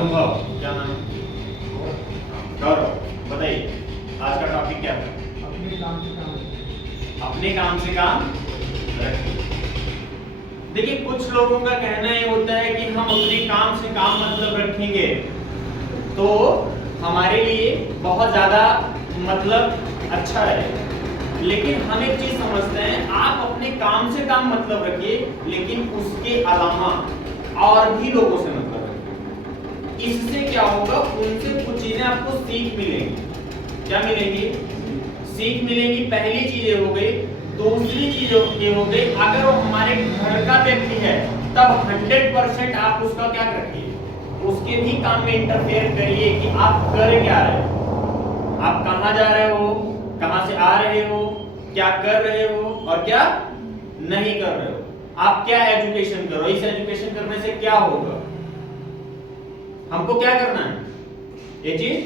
अनुभव, क्या नाम है? गौरव, बताइए आज का टॉपिक क्या था? अपने काम से काम। अपने काम से काम रखिए। देखिए कुछ लोगों का कहना ये होता है कि हम अपने काम से काम मतलब रखेंगे तो हमारे लिए बहुत ज्यादा मतलब अच्छा है, लेकिन हम एक चीज समझते हैं, आप अपने काम से काम मतलब रखिए लेकिन उसके अलावा और भी लोगों से मतलब रखिए। इससे क्या होगा, उनसे कुछ चीजें आपको सीख मिलेंगी। क्या मिलेंगी? सीख मिलेंगी। पहली चीज हो गई। दूसरी चीज ये हो गई, अगर वो हमारे घर का व्यक्ति है तब 100% आप उसका क्या रखिए, उसके भी काम में इंटरफेयर करिए कि आप कर क्या रहे हो, आप कहां जा रहे हो, कहां से आ रहे हो, क्या कर रहे हो और क्या नहीं कर रहे हो, आप क्या एजुकेशन करो, इस एजुकेशन करने से क्या होगा, हमको क्या करना है, ये चीज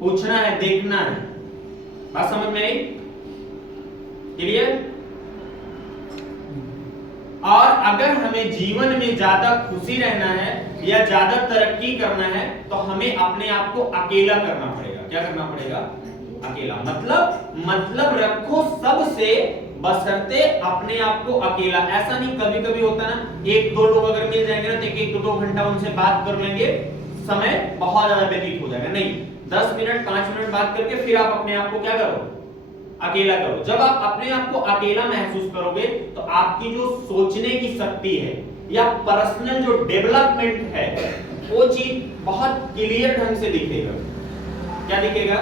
पूछना है, देखना है। बात समझ में आई? क्लियर? और अगर हमें जीवन में ज्यादा खुशी रहना है या ज्यादा तरक्की करना है तो हमें अपने आप को अकेला करना पड़ेगा। क्या करना पड़ेगा? अकेला। मतलब रखो सबसे, बशर्ते अपने आप को अकेला। ऐसा नहीं, कभी कभी होता ना, एक दो लोग अगर मिल जाएंगे ना तो एक दो घंटा उनसे बात कर लेंगे, समय बहुत ज्यादा व्यतीत हो जाएगा। नहीं, 10 मिनट 5 मिनट बात करके फिर आप अपने आप को क्या करो, अकेला करो। जब आप अपने आप को अकेला महसूस करोगे तो आपकी जो सोचने की शक्ति है या पर्सनल जो डेवलपमेंट है वो चीज बहुत क्लियर ढंग से दिखेगा। क्या दिखेगा?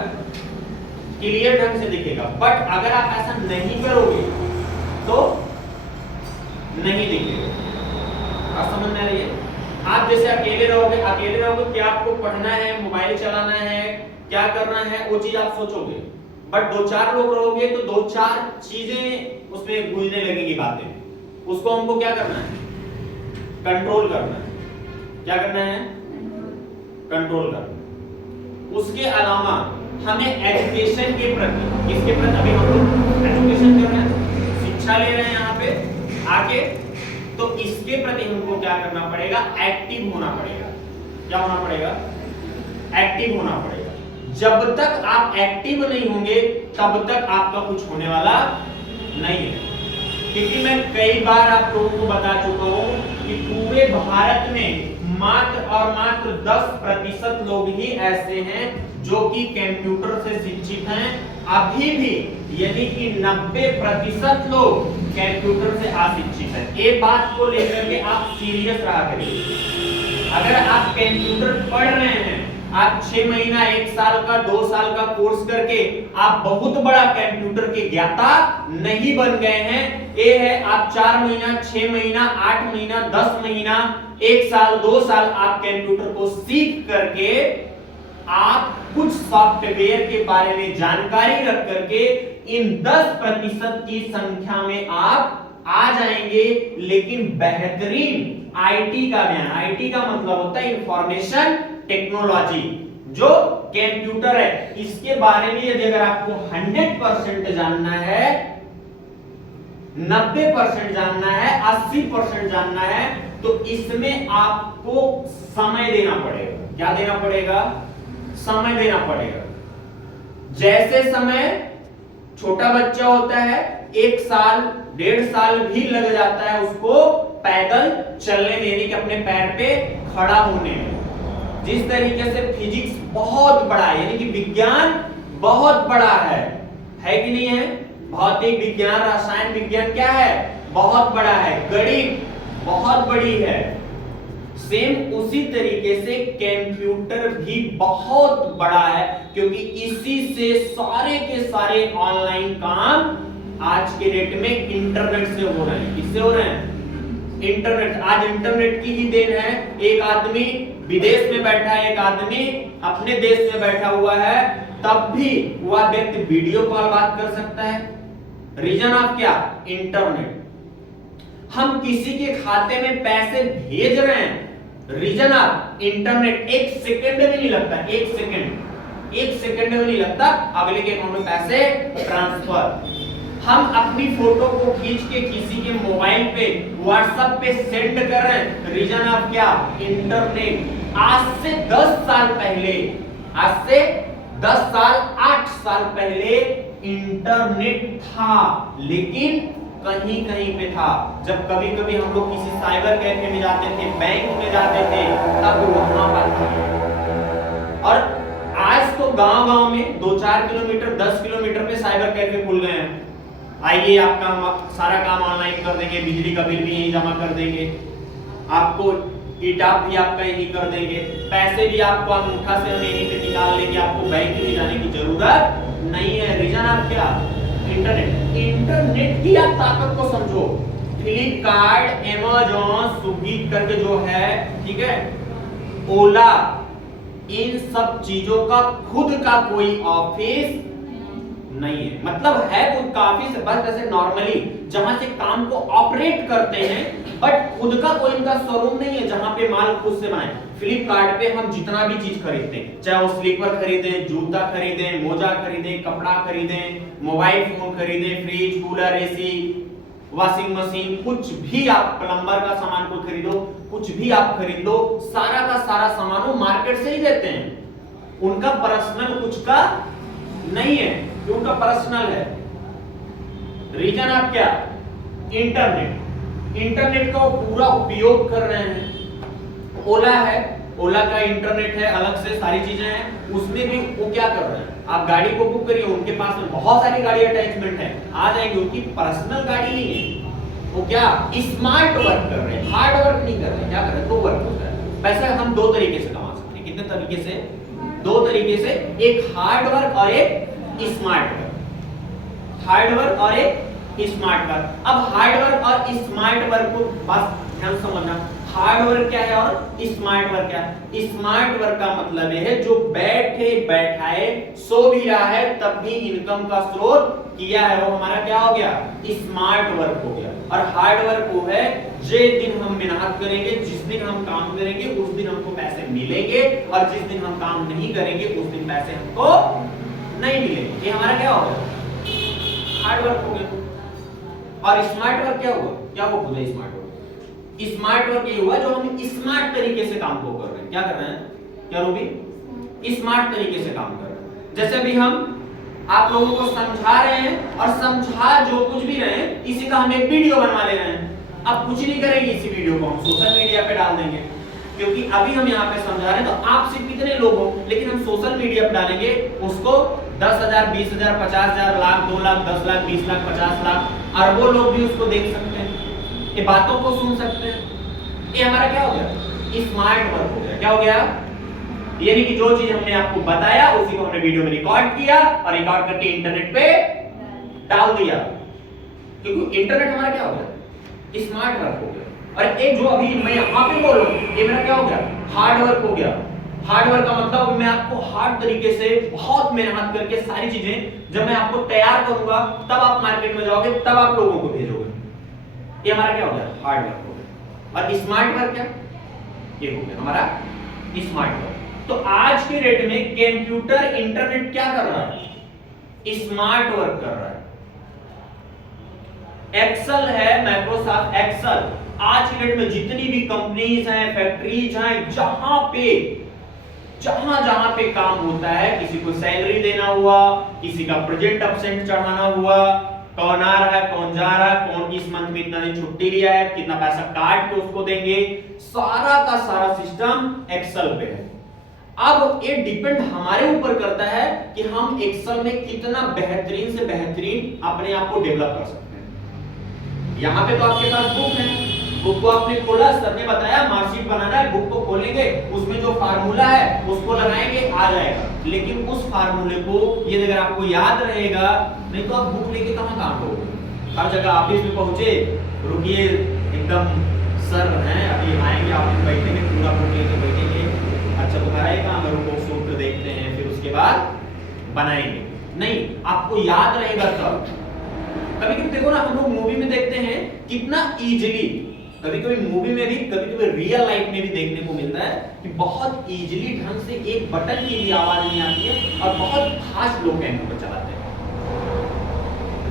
क्लियर ढंग से दिखेगा। बट अगर आप ऐसा नहीं करोगे तो नहीं दिखेगा। आप समझ में आ रही है? आप जैसे अकेले रहोगे, क्या आपको पढ़ना है, मोबाइल चलाना है, क्या करना है, वो चीज आप सोचोगे। बट 2-4 लोग रहोगे तो 2-4 चीजें उसमें गूंजने लगेंगी बातें। उसको हमको क्या करना है? कंट्रोल करना है। क्या करना है? कंट्रोल करना है। उसके अलावा हमें एजुकेशन के प्रति, किसके प्रति? अभी हम लोग एजुकेशन कर रहे हैं, शिक्षा ले रहे हैं यहाँ पे आके, तो इसके प्रति हमको क्या करना पड़ेगा? एक्टिव होना पड़ेगा। क्या होना पड़ेगा? एक्टिव होना पड़ेगा। जब तक आप एक्टिव नहीं होंगे तब तक आपका कुछ होने वाला नहीं है। क्योंकि मैं कई बार आप लोगों को बता चुका हूं कि पूरे भारत में मात्र और मात्र 10% लोग ही ऐसे हैं जो कि कंप्यूटर से शिक्षित हैं अभी भी, यानी कि 90% लोग कंप्यूटर से अशिक्षित हैं। ये बात को लेकर के आप सीरियस रहा करिए। अगर आप कंप्यूटर पढ़ रहे हैं, आप 6 महीना 1 साल का 2 साल का कोर्स करके आप बहुत बड़ा कंप्यूटर के ज्ञाता नहीं बन गए हैं। ये है आप 4 महीना 6 महीना 8 महीना 10 महीना 1 साल 2 साल आप कंप्यूटर को सीख करके आप कुछ सॉफ्टवेयर के बारे में जानकारी रख करके इन 10% की संख्या में आप आ जाएंगे। लेकिन बेहतरीन आईटी का ज्ञान, आईटी का मतलब होता है इंफॉर्मेशन टेक्नोलॉजी, जो कंप्यूटर है, इसके बारे में यदि अगर आपको 100% जानना है, 90% जानना है, 80% जानना है, तो इसमें आपको समय देना पड़ेगा। क्या देना पड़ेगा? समय देना पड़ेगा। जैसे समय छोटा बच्चा होता है 1 साल 1.5 साल भी लग जाता है उसको पैदल चलने में, यानी कि अपने पैर पे खड़ा होने में। जिस तरीके से फिजिक्स बहुत बड़ा है, यानी कि विज्ञान बहुत बड़ा है कि नहीं है? भौतिक विज्ञान, रसायन विज्ञान क्या है? बहुत बड़ा है। गणित बहुत बड़ी है। सेम उसी तरीके से कंप्यूटर भी बहुत बड़ा है, क्योंकि इसी से सारे के सारे ऑनलाइन काम आज के डेट में इंटरनेट से हो रहे हैं। किससे हो रहे हैं? इंटरनेट। आज इंटरनेट की ही देन है। एक आदमी विदेश में बैठा है, एक आदमी अपने देश में बैठा हुआ है, तब भी वह व्यक्ति वीडियो कॉल बात कर सकता है। रीजन ऑफ क्या? इंटरनेट। हम किसी के खाते में पैसे भेज रहे हैं, रीजन ऑफ इंटरनेट। 1 सेकंड भी नहीं लगता, 1 सेकंड भी नहीं लगता अगले के अकाउंट में पैसे ट्रांसफर। हम अपनी फोटो को खींच के किसी के मोबाइल पे व्हाट्सएप पे सेंड कर रहे हैं, रीजन ऑफ क्या? इंटरनेट। आज से 10 साल पहले, आज से 10 साल 8 साल पहले इंटरनेट था, लेकिन कहीं कहीं पे था। जब कभी कभी हम लोग किसी साइबर कैफे में जाते थे, बैंक में जाते थे, तब वहां पर था। और आज तो गांव गांव में 2-4 किलोमीटर 10 किलोमीटर पे साइबर कैफे खुल गए हैं। आइए आपका सारा काम ऑनलाइन कर देंगे, बिजली का बिल भी यहीं जमा कर देंगे, आपको ईटाप भी आपका यही कर देंगे, पैसे भी आपको अंगूठा से हम यहीं पे निकाल लेंगे, आपको बैंक में जाने की जरूरत नहीं है। रीजन आप क्या? इंटरनेट। इंटरनेट की आप ताकत को समझो। फ्लिपकार्ट, अमेज़न, स्विगी करके जो है, ठीक है, ओला, इन सब चीजों का खुद का कोई ऑफिस नहीं है। मतलब है खुद का ऑफिस, बस जैसे नॉर्मली जहां से काम को ऑपरेट करते हैं, बट खुद का कोई इनका शोरूम नहीं है जहां पे माल खुद से बनाए। फ्लिपकार्ट पे हम जितना भी चीज खरीदते हैं, चाहे वो स्लीपर खरीदें, जूता खरीदें, मोजा खरीदें, कपड़ा खरीदें, मोबाइल फोन खरीदें, fridge, cooler, AC, washing machine, कुछ भी आप प्लम्बर का सामान को खरीदो, कुछ भी आप खरीद लो, सारा का सारा सामान वो मार्केट से ही लेते हैं। उनका पर्सनल कुछ का नहीं है, उनका पर्सनल है। रीजन आप क्या? इंटरनेट। इंटरनेट का पूरा उपयोग कर रहे हैं। ओला है, ओला का इंटरनेट है, अलग से सारी चीजें हैं, उसमें भी वो क्या कर रहे हैं? आप गाड़ी को बुक करिए, उनके पास में बहुत सारी गाड़ी अटैचमेंट है, आ जाएंगे, उनकी पर्सनल गाड़ी नहीं है। वो क्या? स्मार्ट वर्क कर रहे हैं, हार्ड वर्क नहीं कर रहे। क्या कर रहे हैं? दो वर्क होता है। पैसा हम दो तरीके से कमा सकते हैं। कितने तरीके से? दो तरीके से, एक हार्ड वर्क और एक स्मार्ट वर्क। हार्ड वर्क और एक स्मार्ट वर्क। अब हार्ड वर्क और स्मार्ट वर्क को बस ध्यान समझना, हार्ड वर्क क्या है और स्मार्ट वर्क क्या है। स्मार्ट वर्क का मतलब यह है जो बैठे बैठाए सो भी रहा है तब भी इनकम का स्रोत किया है, वो हमारा क्या हो गया? स्मार्ट वर्क हो गया। और हार्ड वर्क वो है जे दिन हम मेहनत करेंगे, जिस दिन हम काम करेंगे उस दिन हमको पैसे मिलेंगे, और जिस दिन हम काम नहीं करेंगे उस दिन पैसे हमको नहीं मिलेंगे। ये हमारा क्या हो गया? हार्ड वर्क हो गया। और स्मार्ट वर्क क्या हुआ? क्या वो बोले स्मार्ट वर्क? स्मार्ट वर्क ये हुआ जो हम स्मार्ट तरीके से काम को कर रहे हैं। क्या कर रहे हैं? क्या रूबी? स्मार्ट तरीके से काम कर रहे हैं। जैसे भी हम आप लोगों को समझा रहे हैं, और समझा जो कुछ भी रहे हैं इसी का हम एक वीडियो बनवा ले रहे हैं। अब कुछ नहीं करेंगे, इसी वीडियो को हम सोशल मीडिया पे डाल देंगे, क्योंकि अभी हम यहाँ पे समझा रहे हैं तो आपसे कितने लोग हो, लेकिन हम सोशल मीडिया पे डालेंगे, उसको 10,000, 20,000, 50,000, लाख, 2 लाख, 10 लाख, 20 लाख, 50 लाख, अरबों लोग भी उसको देख सकते हैं, ये बातों को सुन सकते हैं। ये हमारा क्या हो गया? स्मार्ट वर्क हो गया। क्या हो गया? यानी कि जो चीज हमने आपको बताया उसी को हमने वीडियो में रिकॉर्ड किया और रिकॉर्ड करके इंटरनेट पे डाल दिया। क्योंकि इंटरनेट हमारा क्या हो गया? स्मार्ट वर्क हो गया। और एक जो अभी मैं यहाँ पे बोल रहा हूँ ये मेरा क्या हो गया? हार्ड वर्क हो गया। हार्ड वर्क का मतलब मैं आपको हार्ड तरीके से बहुत मेहनत करके सारी चीजें जब मैं आपको तैयार करूंगा तब आप मार्केट में जाओगे, तब आप लोगों को भेजोगे। ये हमारा क्या हो गया? हार्ड वर्क हो गया। और स्मार्ट वर्क क्या? ये हो गया हमारा स्मार्ट वर्क। तो आज के डेट में कंप्यूटर, इंटरनेट क्या कर रहा है? स्मार्ट वर्क कर रहा है। एक्सेल है, माइक्रोसॉफ्ट एक्सेल, आज की डेट में जितनी भी कंपनीज हैं, फैक्ट्रीज हैं, जहां पे काम होता है, किसी को सैलरी देना हुआ, किसी का प्रेजेंट एब्सेंट चढ़ाना हुआ, कौन आ रहा है, कौन जा रहा है, कौन इस मंथ में इतना दिन छुट्टी लिया है, कितना पैसा काट के उसको देंगे, सारा का सारा सिस्टम एक्सेल पे है। अब ये डिपेंड हमारे ऊपर करता है कि हम एक्सेल में कितना बेहतरीन से बेहतरीन अपने आप को डेवलप कर सकते हैं। यहाँ पे तो आपके पास बुक है, बुक को आपने खोला, सर ने बताया मार्कशीट बनाना है, बुक को खोलेंगे, उसमें जो फार्मूला है उसको लगाएंगे, आ जाएगा। लेकिन उस फार्मूले को ये अगर आपको याद रहेगा, नहीं तो आप बुक लेके कहाँ काम करोगे? हर जगह ऑफिस में पहुंचे, रुकिए, एकदम सर हैं अभी आएंगे, ऑफिस में बैठेंगे, पूरा बुक लेके बैठेंगे, अच्छा तुम्हारा ये काम है, रुको सूत्र देखते हैं, फिर उसके बाद बनाएंगे। नहीं, आपको याद रहेगा तब। कभी कभी देखो ना, हम लोग मूवी में देखते हैं कितना इजीली, कभी कभी मूवी में भी, कभी कभी रियल लाइफ में भी देखने को मिलता है कि बहुत इजीली ढंग से एक बटन की भी आवाज नहीं आती है और बहुत फास्ट लोग कंप्यूटर चलाते हैं।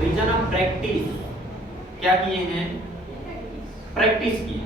रीजन ऑफ प्रैक्टिस, क्या किए हैं? प्रैक्टिस की।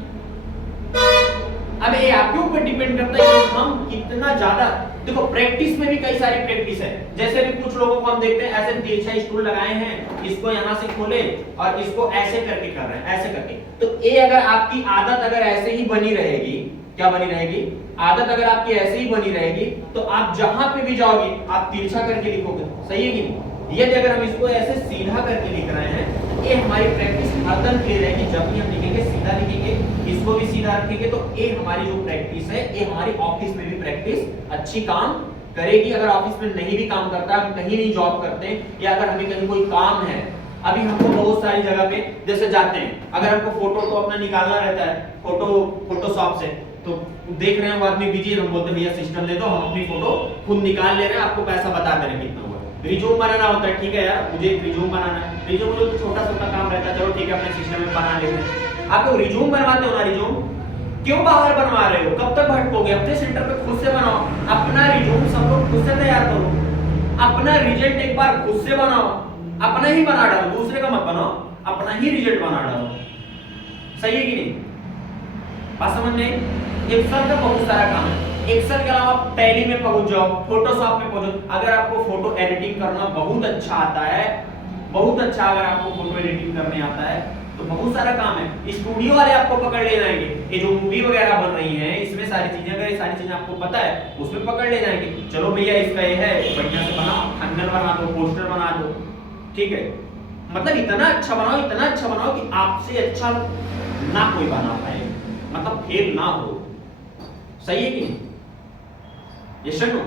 अब ये आपके ऊपर डिपेंड करता है कि हम कितना ज्यादा, देखो प्रैक्टिस में भी कई सारी प्रैक्टिस है। जैसे भी कुछ लोगों को हम देखते हैं ऐसे तिरछा स्टूल लगाए हैं, इसको यहां से खोले और इसको ऐसे करके कर रहे हैं, ऐसे करके। तो ये अगर आपकी आदत अगर ऐसे ही बनी रहेगी, क्या बनी रहेगी? आदत अगर आपकी ऐसे ही बनी रहेगी तो आप जहां पे भी जाओगे आप तिरछा करके लिखोगे, सही है कि नहीं? यदि अगर हम इसको ऐसे सीधा करके लिख रहे हैं, ये हमारी प्रैक्टिस हरदम के लिए रहेगी। जब भी हम लिखेंगे सीधा लिखेंगे, इसको भी सीधा रखेंगे, तो ये हमारी जो प्रैक्टिस है ये हमारी ऑफिस में भी प्रैक्टिस अच्छी काम करेगी। अगर ऑफिस में नहीं भी काम करता, हम कहीं नहीं जॉब करते हैं या अगर हमें कहीं कोई काम है, अभी हमको बहुत सारी जगह पे जैसे जाते हैं, अगर हमको फोटो तो अपना निकालना रहता है फोटोशॉप से, तो देख रहे हैं वो आदमी बिजी है, हम बोलते हैं भैया सिस्टम दे दो, हम अपनी फोटो खुद निकाल ले रहे हैं, आपको पैसा बता दे रहे हैं कितना हुआ। रिज्यूम बनाना होता है, ठीक है यार मुझे एक रिज्यूम बनाना है, रिज्यूम मुझे तो छोटा सा काम रहता है, चलो ठीक है अपने सिस्टम में बना लेते हैं। आप लोग रिज्यूम बनवाते हो ना, रिज्यूम क्यों बाहर बनवा रहे हो? कब तक भटकोगे? अपने सेंटर पे खुद से बनाओ अपना रिज्यूम, सब लोग खुद से तैयार करो, अपना रिजल्ट एक बार खुद से बनाओ, अपना ही बना डालो, दूसरे का मत बनाओ, अपना ही रिजल्ट बना डालो, सही है कि नहीं? बात समझ में? एक्सेल का बहुत सारा काम है। एक्सेल के अलावा आप टैली में पहुंच जाओ, फोटोशॉप में पहुंच जाओ। अगर आपको फोटो एडिटिंग करना बहुत अच्छा आता है, बहुत अच्छा अगर आपको फोटो एडिटिंग करने आता है तो बहुत सारा काम है। स्टूडियो वाले आपको पकड़ ले जाएंगे, ये जो मूवी वगैरह बन रही है इसमें सारी चीजें, अगर ये सारी चीजें आपको पता है उसमें पकड़ ले जाएंगे। चलो भैया इसका ये है, बढ़िया से बनाओ, थंबनेल बना दो, पोस्टर बना दो, ठीक है? मतलब इतना अच्छा बनाओ, इतना अच्छा बनाओ कि आपसे अच्छा ना कोई बना पाए, मतलब फेल ना हो, सही है कि नहीं? Yes no?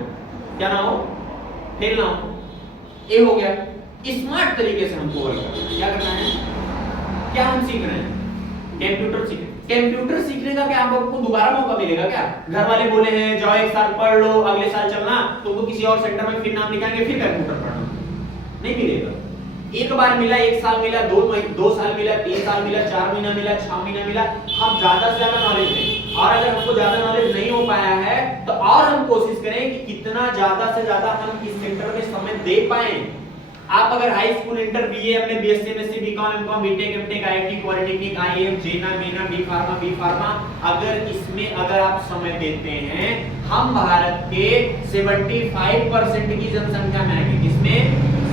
क्या ना हो? फेल ना हो। ये हो गया। स्मार्ट तरीके से हमको वर्क करना, क्या करना है? क्या हम सीख रहे हैं? कंप्यूटर सीख। कंप्यूटर सीखने का क्या आपको दोबारा मौका मिलेगा क्या? घर वाले बोले हैं जाओ एक साल पढ़ लो, अगले साल चलना, तुमको किसी और सेंटर में फिर नाम लिखाएंगे, फिर कंप्यूटर पढ़ना, नहीं मिलेगा। एक बार मिला, एक साल मिला, 2 साल मिला, 3 साल मिला, 4 महीना मिला, 6 महीना मिला, हम ज्यादा से ज्यादा नॉलेज लें। और अगर हमको ज्यादा नॉलेज नहीं हो पाया है तो और हम कोशिश करें कि कितना ज्यादा से ज्यादा हम इस सेक्टर में समय दे पाए। आप अगर high school, inter, BA, MA, BSc, MSc, BCom, MCom, BTech, MTech, IIT, polytechnic, IAM, जेना, मीना, बी फार्मा, अगर इसमें अगर आप समय देते हैं, हम भारत के 75% की जनसंख्या में आएंगे। किसमें?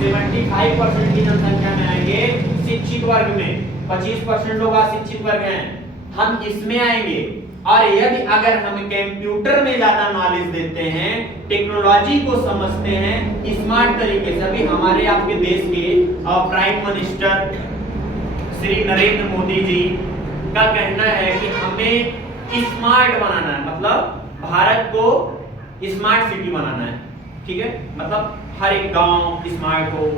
75% की जनसंख्या में आएंगे शिक्षित वर्ग में। 25% लोग अशिक्षित वर्ग हैं, हम इसमें आएंगे। और यदि अगर हम कंप्यूटर में ज्यादा नॉलेज देते हैं, टेक्नोलॉजी को समझते हैं स्मार्ट तरीके से, अभी हमारे आपके देश के प्राइम मिनिस्टर श्री नरेंद्र मोदी जी का कहना है कि हमें स्मार्ट बनाना है, मतलब भारत को स्मार्ट सिटी बनाना है, ठीक है? मतलब हर एक गांव स्मार्ट हो,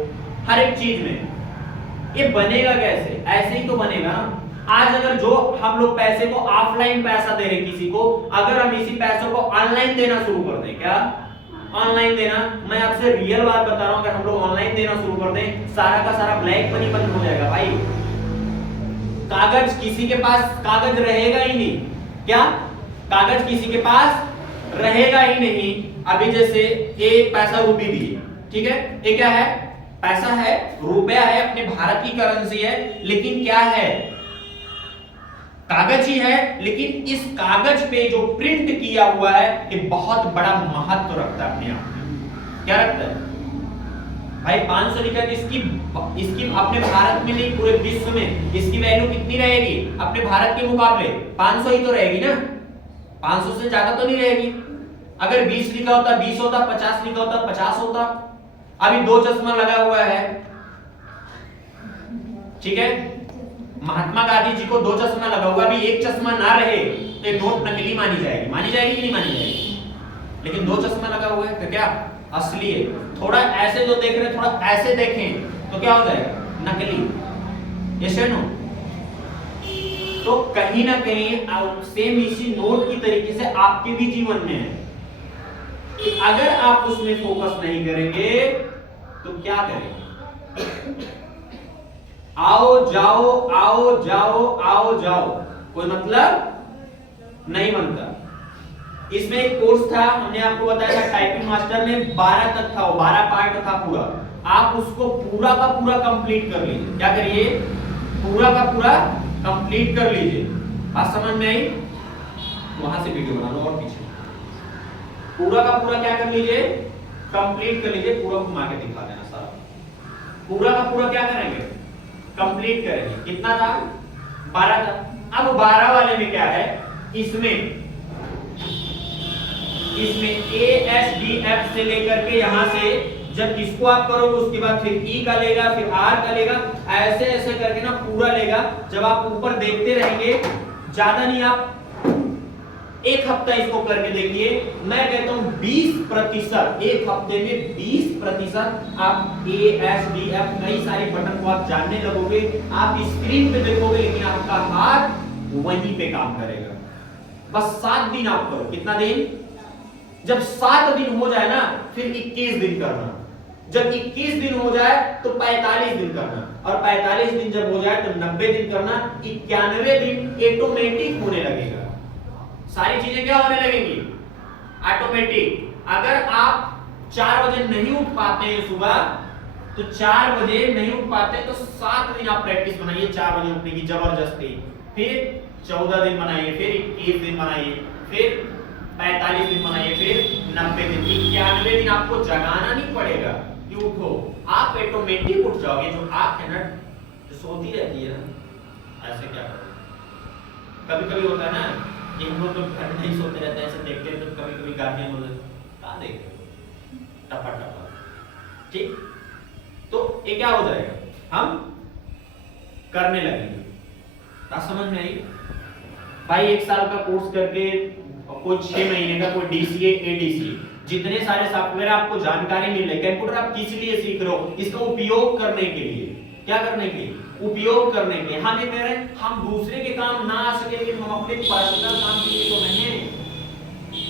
हर एक चीज में। ये बनेगा कैसे? ऐसे ही तो बनेगा ना। आज अगर जो हम लोग पैसे को ऑफलाइन पैसा दे रहे किसी को, अगर हम इसी पैसों को ऑनलाइन देना शुरू कर दें, क्या ऑनलाइन देना, मैं आपसे रियल बात बता रहा हूं, अगर हम लोग ऑनलाइन देना शुरू कर दें, सारा का सारा ब्लैक मनी बंद हो जाएगा भाई। कागज किसी के पास कागज रहेगा ही नहीं, क्या कागज किसी के पास रहेगा ही नहीं। अभी जैसे ये पैसा रुपये दिए, ठीक है, ये क्या है? पैसा है, रुपया है, अपने भारत की करेंसी है, लेकिन क्या है? कागज ही है, लेकिन इस कागज पे जो प्रिंट किया हुआ है ये बहुत बड़ा महत्व रखता है अपने आप में। क्या रखता है भाई? 500 लिखा है, इसकी अपने भारत में नहीं पूरे विश्व में इसकी वैल्यू कितनी रहेगी? अपने भारत के मुकाबले 500 ही तो रहेगी ना, 500 से ज्यादा तो नहीं रहेगी। अगर 20 लिखा होता 20 होता, 50 लिखा होता 50 होता। अभी 2 चश्मा लगा हुआ है, ठीक है, महात्मा गांधी जी को 2 चश्मा लगा हुआ, अभी 1 चश्मा ना रहे तो नोट नकली मानी जाएगी, मानी जाएगी कि नहीं मानी जाएगी? लेकिन 2 चश्मा लगा हुआ है तो क्या असली है? थोड़ा ऐसे जो देख रहे थोड़ा ऐसे देखें तो क्या हो जाएगा? नकली। यस या नो? तो कहीं ना कहीं सेम इसी नोट की तरीके से आपके भी जीवन में है कि अगर आप उसमें फोकस नहीं करेंगे तो क्या करेंगे? आओ जाओ, आओ जाओ, आओ जाओ, कोई मतलब नहीं बनता। इसमें एक कोर्स था, हमने आपको बताया था टाइपिंग मास्टर में 12 तक था, वो 12 पार्ट था पूरा। आप उसको पूरा का पूरा कंप्लीट कर लीजिए। क्या करिए? पूरा का पूरा कंप्लीट कर लीजिए। बात समझ में आई? वहां से वीडियो बना लो और पीछे पूरा का पूरा क्या कर लीजिए? कंप्लीट कर लीजिए। पूरा घुमा के दिखा देना सारा। पूरा का पूरा क्या करेंगे? कंप्लीट करेंगे। कितना था? 12 था। अब 12 वाले में क्या है? इसमें ASDF से लेकर के यहां से जब इसको आप करोगे उसके बाद फिर E का लेगा, फिर R का लेगा, ऐसे ऐसे करके ना पूरा लेगा। जब आप ऊपर देखते रहेंगे, ज्यादा नहीं, आप एक हफ्ता इसको करके देखिए। मैं कहता हूं 20%, एक हफ्ते में 20% आप ASDF कई सारे बटन को आप जानने लगोगे। आप स्क्रीन पे देखोगे लेकिन आपका हाथ वहीं पे काम करेगा। बस 7 दिन आप करो। कितना दिन? जब 7 दिन हो जाए ना, फिर 21 दिन करना। जब 21 दिन हो जाए तो 45 दिन करना, और 45 दिन जब हो जाए तो 90 दिन करना। 91वें दिन ऑटोमेटिक होने लगेगा। सारी चीजें क्या होने लगेंगी? ऑटोमेटिक। अगर आप 4 बजे नहीं उठ पाते हैं सुबह, तो 4 बजे नहीं उठ पाते तो 7 दिन आप प्रैक्टिस बनाइए 4 बजे उठने की जबरदस्ती। फिर 14 दिन बनाइए, फिर 21 दिन बनाइए, फिर 45 दिन बनाइए, फिर 90 दिन। 91वें दिन आपको जगाना नहीं पड़ेगा कि उठो, आप ऑटोमेटिक उठ जाओगे। जो आंख है ना, जो सोती रहती है ना, ऐसे क्या करोगे? कभी कभी होता है ना कि हम लोग तो घर में नहीं सोते रहते हैं, ऐसे देखते हैं तो कभी कभी गार्डियन बोलते हैं कहां देख रहे हो, टपा टपा। ठीक, तो ये क्या हो जाएगा? हम करने लगेंगे। बात समझ में आई? भाई 1 साल का कोर्स करके, कोई 6 महीने का, कोई DCA ADCA, जितने सारे सॉफ्टवेयर आपको जानकारी मिल रही है। कंप्यूटर आप किस लिए सीख रहे हो? इसका उपयोग करने के लिए। क्या करने के लिए? उपयोग करने के लिए। हम ये कह रहे हैं हम दूसरे के काम ना आ सके लेकिन हम अपने पर्सनल काम के लिए तो नहीं।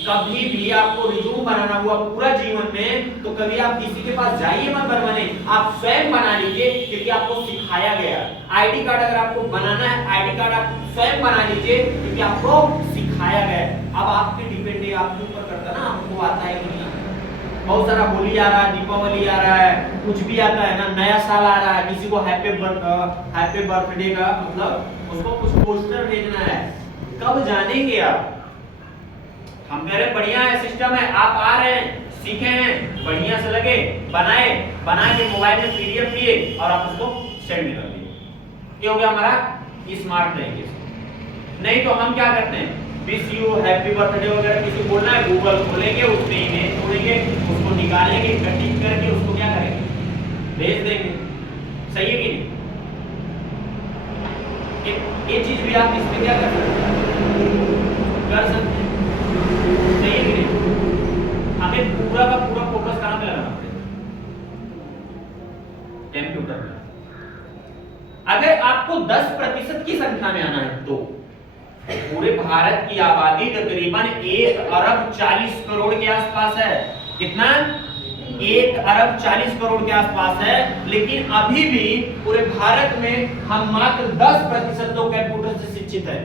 कभी भी आपको रिज्यूम बनाना हुआ पूरा जीवन में, तो कभी आप किसी के पास जाइए मत बनवाने, आप स्वयं बना लीजिए, क्योंकि आपको सिखाया गया। आईडी कार्ड अगर आपको बनाना है, आईडी कार्ड आप स्वयं बना लीजिए, क्योंकि आपको सिखाया गया है। अब आपके डिपेंड है, आपके ऊपर करता है ना, आपको आता है कि नहीं। बहुत सारा होली आ रहा है, दीपावली आ रहा है, कुछ भी आता है ना, नया साल आ रहा है, किसी को हैप्पी बर्थडे का मतलब उसको कुछ पोस्टर भेजना है। कब जानेंगे आप? हम कह रहे बढ़िया है, सिस्टम है, आप आ रहे हैं, सीखे हैं, बढ़िया से लगे, बनाए, बना के मोबाइल में PDF लिए और आप उसको सेंड कर दिए। ये हो गया हमारा स्मार्ट तरीके से। नहीं तो हम क्या करते हैं, विश यू हैप्पी बर्थडे वगैरह किसी को बोलना है, गूगल खोलेंगे, उसमें इमेज छोड़ेंगे, उसको निकालेंगे, कटिंग करके उसको क्या करेंगे, भेज देंगे। सही है कि नहीं? ये चीज भी आप इसमें क्या कर सकते हैं, सही है कि नहीं? हमें पूरा का पूरा फोकस कहां पे लगाना पड़ेगा? कंप्यूटर में। अगर आपको 10% की संख्या में आना है तो पूरे भारत की आबादी तकरीबन 1 अरब 40 करोड़ के आसपास है। कितना? 1 अरब 40 करोड़ के आसपास है। लेकिन अभी भी पूरे भारत में हम मात्र 10% लोग कंप्यूटर से शिक्षित हैं।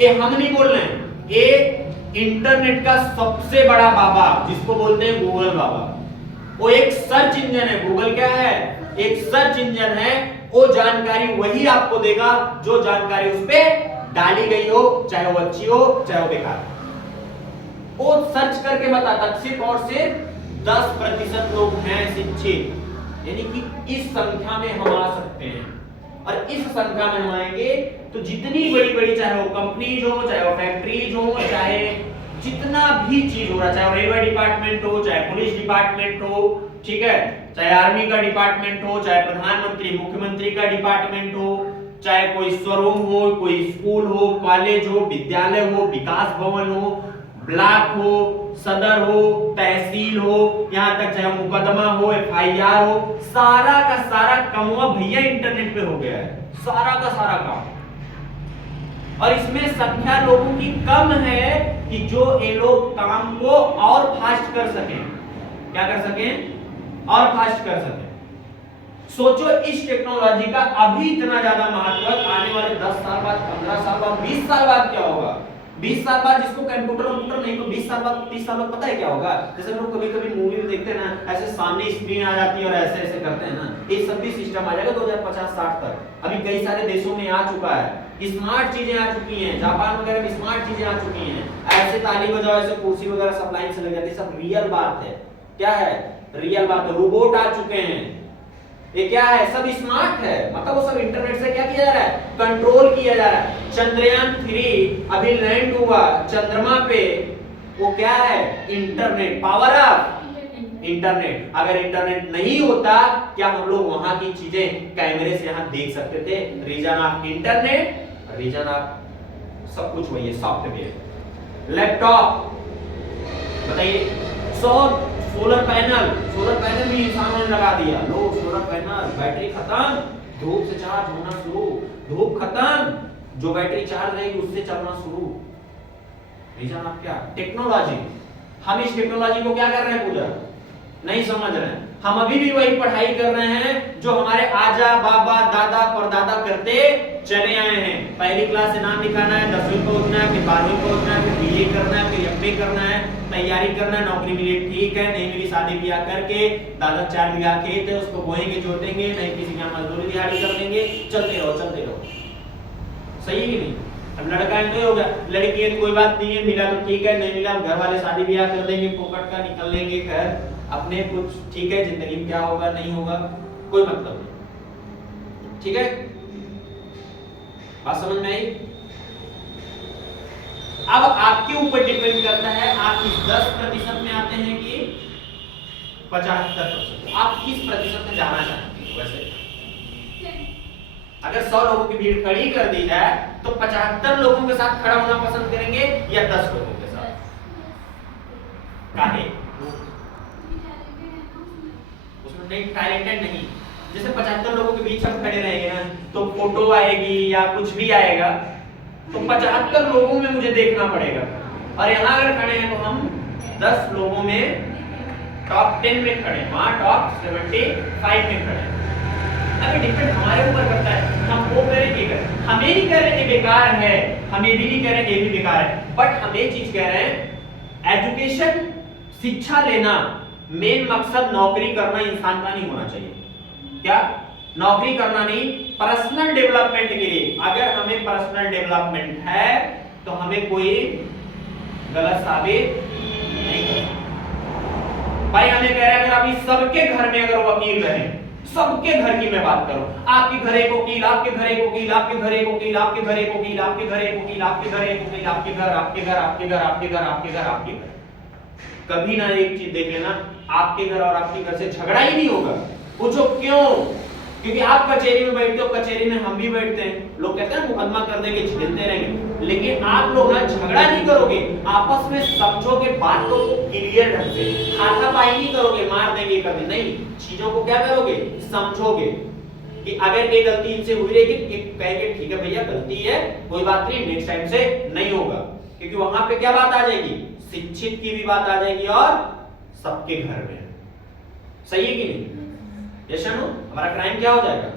ये हम नहीं बोल रहे हैं, ये इंटरनेट का सबसे बड़ा बाबा जिसको बोलते हैं गूगल बाबा, वो एक सर्च इंजन है। गूगल क्या है? एक सर्च इंजन है। वो जानकारी वही आपको देगा जो जानकारी उस पे डाली गई हो, चाहे वो अच्छी हो चाहे वो बेकार। वो सर्च करके बताता सिर्फ और सिर्फ 10% लोग हैं शिक्षित, यानी कि इस संख्या में हम आ सकते हैं। और इस संख्या में हम आएंगे तो जितनी बड़ी बड़ी, चाहे वो कंपनीज हो, चाहे वो फैक्ट्रीज हो, चाहे जितना भी चीज हो रहा है, चाहे रेलवे डिपार्टमेंट हो, चाहे पुलिस डिपार्टमेंट हो, ठीक है, चाहे आर्मी का डिपार्टमेंट हो, चाहे प्रधानमंत्री मुख्यमंत्री का डिपार्टमेंट हो, चाहे कोई शोरूम हो, कोई स्कूल हो, कॉलेज हो, विद्यालय हो, विकास भवन हो, ब्लॉक हो, सदर हो, तहसील हो, यहाँ तक चाहे मुकदमा हो, FIR हो, सारा का सारा कमवा भैया इंटरनेट पे हो गया है। सारा का सारा काम। और इसमें संख्या लोगों की कम है कि जो ये लोग काम को और फास्ट कर सकें। क्या कर सकें? और फास्ट कर सकें। सोचो इस टेक्नोलॉजी का अभी इतना ज्यादा महत्व, आने वाले 10 साल बाद, 15 साल बाद, 20 साल बाद क्या होगा? 20 साल बाद जिसको कंप्यूटर नहीं तो 20 साल बाद 30 साल बाद पता है क्या होगा? जैसे लोग कभी-कभी मूवी में देखते हैं ना, ऐसे सामने स्क्रीन आ जाती है और ऐसे ऐसे करते हैं ना, ये सब भी सिस्टम आ जाएगा 2050-60 तक। अभी कई सारे देशों में आ चुका है, स्मार्ट चीजें आ चुकी हैं, जापान वगैरह में स्मार्ट चीजें आ चुकी हैं। ऐसे ताली बजाओ, ऐसे कुर्सी वगैरह सब लाइन से लग जाती है, सब रियल बात है। क्या है? रियल बात है। रोबोट आ चुके हैं, ये क्या है? सब स्मार्ट है, मतलब वो सब इंटरनेट से क्या किया जा रहा है? कंट्रोल किया जा रहा है। चंद्रयान 3 अभी लैंड हुआ चंद्रमा पे, वो क्या है? Internet, power of internet. अगर इंटरनेट नहीं होता, क्या हम लोग वहां की चीजें कैमरे से यहां देख सकते थे? Reason of internet, reason of सब कुछ वही है, सॉफ्टवेयर। लैपटॉप बताइए, सोलर पैनल भी इंसानों ने लगा दिया। लो सोलर पैनल, बैटरी खत्म, धूप से चार्ज होना शुरू, धूप खत्म, जो बैटरी चार्ज रहेगी उससे चलना शुरू। रीजन आप क्या? टेक्नोलॉजी। हम इस टेक्नोलॉजी को क्या कर रहे हैं? पूजा नहीं समझ रहे हैं। हम अभी भी वही पढ़ाई कर रहे हैं जो हमारे आजा बाबा दादा परदादा करते चले आए हैं। पहली क्लास से नाम लिखाना है, 10वीं पहुंचना है, फिर 12वीं पहुंचना है, फिर बीए करना है, फिर एमए करना है, तैयारी करना है, नौकरी मिली ठीक है, नहीं मिली शादी ब्याह करके, दादा 4 बीघा खेत है उसको बोएंगे जोतेंगे, नहीं किसी का मजदूरी दिहाड़ी कर देंगे, चलते रहो चलते रहो। सही है कि नहीं? अब लड़का है तो हो गया, लड़की है तो कोई बात नहीं है, मिला तो ठीक है, नहीं मिला घर वाले शादी ब्याह कर देंगे, फोकट का निकल लेंगे घर अपने, कुछ ठीक है, जिंदगी में क्या होगा नहीं होगा कोई मतलब नहीं। ठीक है, बात समझ में आई? अब आपके ऊपर डिपेंड करता है आप इस 10% में आते हैं कि 75%। आप किस प्रतिशत में जाना चाहते हैं? वैसे अगर 100 लोगों की भीड़ खड़ी कर दी जाए तो 75 लोगों के साथ खड़ा होना पसंद करेंगे या 10 लोगों के साथ? काहे? उसमें नहीं, टैलेंटेड नहीं। जैसे 75 लोगों के बीच हम खड़े रहेंगे ना तो फोटो आएगी या कुछ भी आएगा तो 75 लोगों में मुझे देखना पड़ेगा, और यहाँ अगर खड़े हैं तो हम 10 लोगों में टॉप 10 में खड़े, वहां टॉप 75 में खड़े। अगर डिपेंड हमारे ऊपर करता है, हम वो करें कि करें। हमें नहीं कह रहे कि बेकार है, हमें भी नहीं कह रहे कि ये भी बेकार है, बट हम एक चीज कह रहे हैं, एजुकेशन शिक्षा लेना मेन मकसद नौकरी करना इंसान का नहीं होना चाहिए। क्या? नौकरी करना नहीं, पर्सनल डेवलपमेंट के लिए। अगर हमें पर्सनल डेवलपमेंट है तो हमें कोई गलत साबित नहीं कर सकता। भाई हमें कह रहे हैं अगर अभी सबके घर में अगर वकील रहे, सबके घर की मैं बात करूं, आपके घर एक वकील, आपके घर एक वकील, आपके घर एक वकील, आपके घर एक वकील, आपके घर एक वकील, आपके घर एक वकील, आपके घर आपके घर आपके घर आपके घर आपके घर आपके घर, कभी ना एक चीज देख लेना, आपके घर और आपके घर से झगड़ा ही नहीं होगा। पूछो क्यों? क्योंकि आप कचहरी में बैठते हो, कचहरी में हम भी बैठते हैं, लोग कहते हैं मुकदमा कर देंगे, झेलते रहेंगे, लेकिन आप लोग ना झगड़ा नहीं करोगे, आपस में समझोगे, बातों को क्लियर ढंग से, हाथापाई नहीं करोगे, मार देंगे कभी नहीं, चीजों को क्या करोगे? समझोगे कि अगर ये गलती इनसे हुई रहेगी, कहेंगे ठीक है भैया गलती है, कोई बात नहीं, नेक्स्ट टाइम से नहीं होगा। क्योंकि वहां पे क्या बात आ जाएगी? शिक्षित की भी बात आ जाएगी और सबके घर में। सही है कि नहीं? यशनु, हमारा क्राइम क्या हो जाएगा?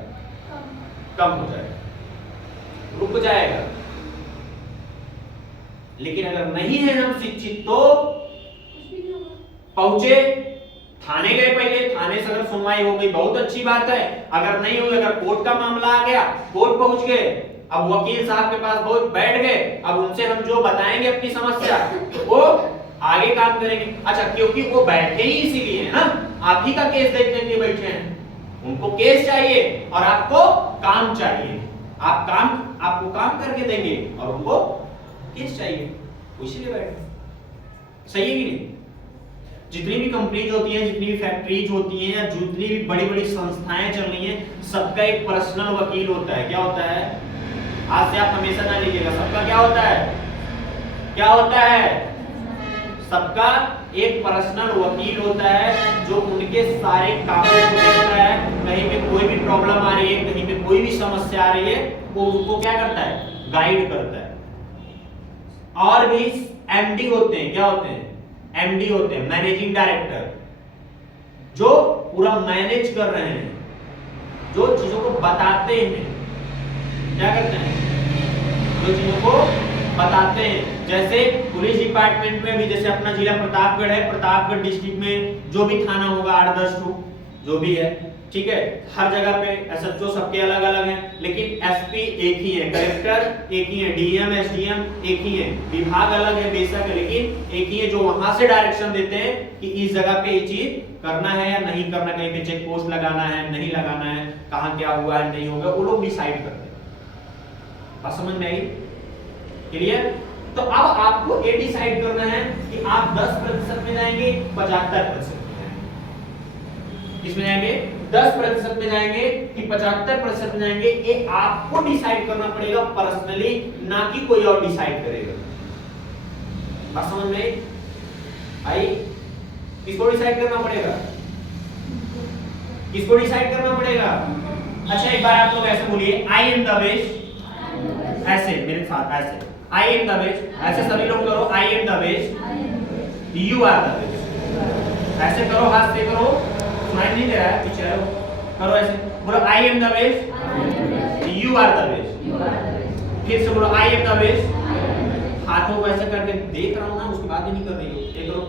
कम हो जाएगा, रुक जाएगा। लेकिन अगर नहीं है हम शिक्षित तो पहुंचे, थाने गए, पहले थाने से अगर सुनवाई हो गई बहुत अच्छी बात है, अगर नहीं हुई, अगर कोर्ट का मामला आ गया, कोर्ट पहुंच गए, अब वकील साहब के पास बहुत बैठ गए, अब उनसे हम जो बताएंगे अपनी समस्या वो आगे काम करेंगे। अच्छा, क्योंकि वो बैठे ही इसीलिए है ना, आप ही का केस देखने के लिए बैठे हैं, उनको केस चाहिए और आपको काम चाहिए, आप काम, आपको काम करके देंगे और उनको केस चाहिए, इसीलिए बैठे। सही है कि नहीं? जितनी भी कंपनीज होती हैं, जितनी भी फैक्ट्रीज होती हैं, या जितनी भी बड़ी बड़ी संस्थाएं चल रही हैं, सबका एक पर्सनल वकील होता है। क्या होता है? आज से आप हमेशा ना लीजिएगा, सबका क्या होता है? क्या होता है? सबका एक पर्सनल वकील होता है जो उनके सारे कामों को देखता है, कहीं पे कोई भी प्रॉब्लम आ रही है, कहीं पे कोई भी समस्या आ रही है, वो उनको क्या करता है? गाइड करता है। और भी एमडी होते हैं, क्या होते हैं? एमडी होते हैं, मैनेजिंग डायरेक्टर, जो पूरा मैनेज कर रहे हैं, जो चीजों को बताते हैं, क्या करते हैं? जो चीजों को बताते हैं, जैसे पुलिस डिपार्टमेंट में भी, जैसे अपना जिला प्रतापगढ़ है, प्रतापगढ़ डिस्ट्रिक्ट में जो भी थाना होगा 8-10 ठो जो भी है, ठीक है, हर जगह पे एसएचओ सबके अलग अलग हैं, लेकिन एसपी एक ही है, कलेक्टर एक ही है, डीएम एसडीएम एक ही है, विभाग अलग है बेशक, लेकिन एक ही है जो वहां से डायरेक्शन देते हैं कि इस जगह पे ये चीज करना है या नहीं करना, कहीं पे चेक पोस्ट लगाना है नहीं लगाना है, कहां क्या हुआ है नहीं होगा, वो लोग डिसाइड करते हैं। बात समझ में आई? क्लियर? तो अब आपको ये डिसाइड करना है कि आप 10% में जाएंगे 75% में जाएंगे, किसमें जाएंगे? 10% में जाएंगे कि 75% में जाएंगे, ये आपको डिसाइड करना पड़ेगा पर्सनली, ना कि कोई और डिसाइड करेगा। बात समझ में आई? किसको डिसाइड करना पड़ेगा? किसको डिसाइड करना पड़ेगा? अच्छा एक बार आप लोग ऐसे बोलिए, आई एम द बेस्ट, ऐसे मेरे साथ ऐसे, आई एम द बेस्ट, ऐसे सभी लोग करो, I am the best, you are the best, ऐसे करो, हाथ से करो, सुनाई नहीं दे रहा है पीछे करो, ऐसे बोलो I am the best, you are the best, फिर से बोलो आई एम द बेस्ट, हाथों को ऐसे करके देख रहा हूं ना, उसके बाद भी नहीं कर रही हो, ये करो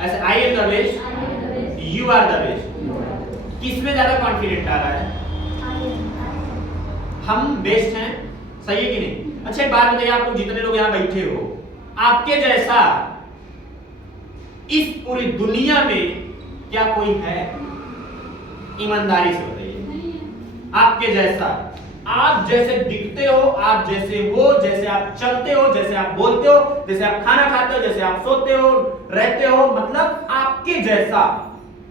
ऐसे, I am the best, you are the best. किसमें ज्यादा कॉन्फिडेंट आ रहा है? हम बेस्ट हैं, सही है कि नहीं? अच्छा एक बात बताइए, आप लोग जितने लोग यहाँ बैठे हो, आपके जैसा इस पूरी दुनिया में क्या कोई है? ईमानदारी से बताइए, आपके जैसा, आप जैसे दिखते हो, आप जैसे हो, जैसे आप चलते हो, जैसे आप बोलते हो, जैसे आप खाना खाते हो, जैसे आप सोते हो रहते हो, मतलब आपके जैसा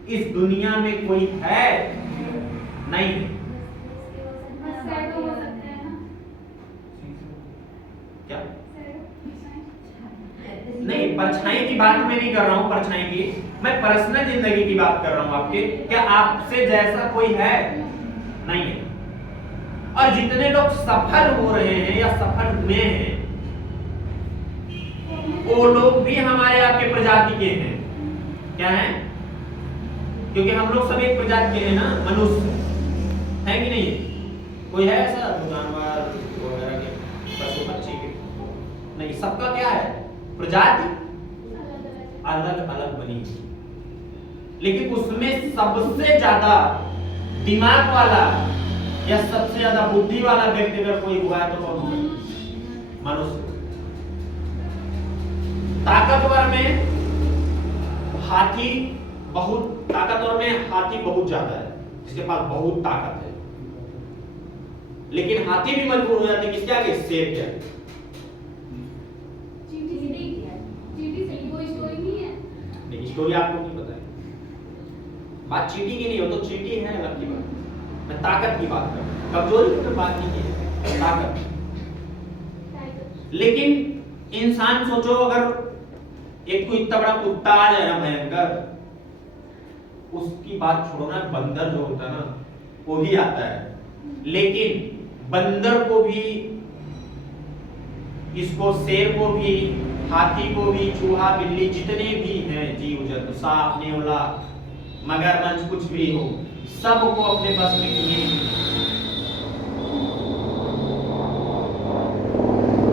इस दुनिया में कोई है नहीं। क्या नहीं, परछाई की बात मैं नहीं कर रहा हूं, परछाई की मैं पर्सनल जिंदगी की बात कर रहा हूं आपके। क्या आपसे जैसा कोई है? नहीं है। और जितने लोग सफल हो रहे हैं या सफल हुए हैं, वो लोग भी हमारे आपके प्रजाति के हैं। क्या है? क्योंकि हम लोग सब एक प्रजाति के हैं ना, मनुष्य है कि नहीं? कोई है ऐसा जानवर वगैरह के, पशु पक्षी के? नहीं, सबका क्या है? प्रजाति अलग अलग बनी, लेकिन उसमें सबसे ज्यादा दिमाग वाला या सबसे ज्यादा बुद्धि वाला व्यक्ति अगर कोई हुआ है तो कौन होगा? मनुष्य। ताकतवर में हाथी बहुत, ताकतवर में हाथी बहुत ज्यादा है, जिसके पास बहुत ताकत है, लेकिन हाथी भी मजबूर हो जाते किसके आगे? शेर के आगे। स्टोरी आपको नहीं पता है, बात चीटी की नहीं हो तो चीटी है अलग की बात, मैं ताकत की बात कर रहा हूं, कमजोरी की बात नहीं की, ताकत। लेकिन इंसान सोचो, अगर एक कोई इतना बड़ा कुत्ता आ जाए ना भयंकर, उसकी बात छोड़ो ना, बंदर जो होता है ना वो भी आता है, लेकिन बंदर को भी, इसको शेर को भी, हाथी को भी, चूहा बिल्ली जितने भी हैं जीव जंतु, सांप नेवला मगरमच्छ कुछ भी हो, सबको अपने बस में किए।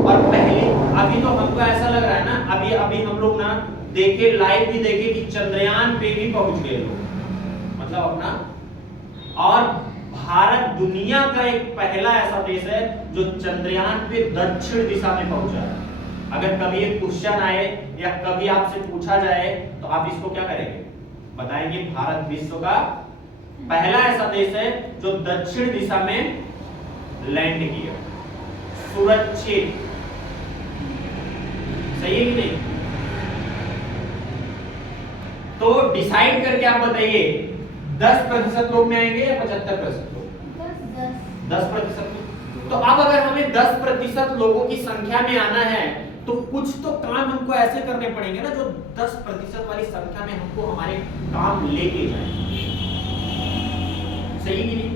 और पहले अभी तो हमको ऐसा लग रहा है ना, अभी हम लोग ना देखे, लाइव भी देखे कि चंद्रयान पे भी पहुंच गए लोग, मतलब अपना। और भारत दुनिया का एक पहला ऐसा देश है जो चंद्रयान पे दक्षिण दिशा में पहुंचा है। अगर कभी एक क्वेश्चन आए या कभी आपसे पूछा जाए तो आप इसको क्या करेंगे? बताएंगे भारत विश्व का पहला ऐसा देश है जो दक्षिण दिशा में लैंड किया, सुरक्षित। सही है कि नहीं? तो डिसाइड करके आप बताइए, 10% लोग में आएंगे या 75% लोग? 10%। तो अब अगर हमें 10% लोगों की संख्या में आना है तो कुछ तो काम हमको ऐसे करने पड़ेंगे ना जो 10% वाली संख्या में हमको हमारे काम लेके जाए। सही कि नहीं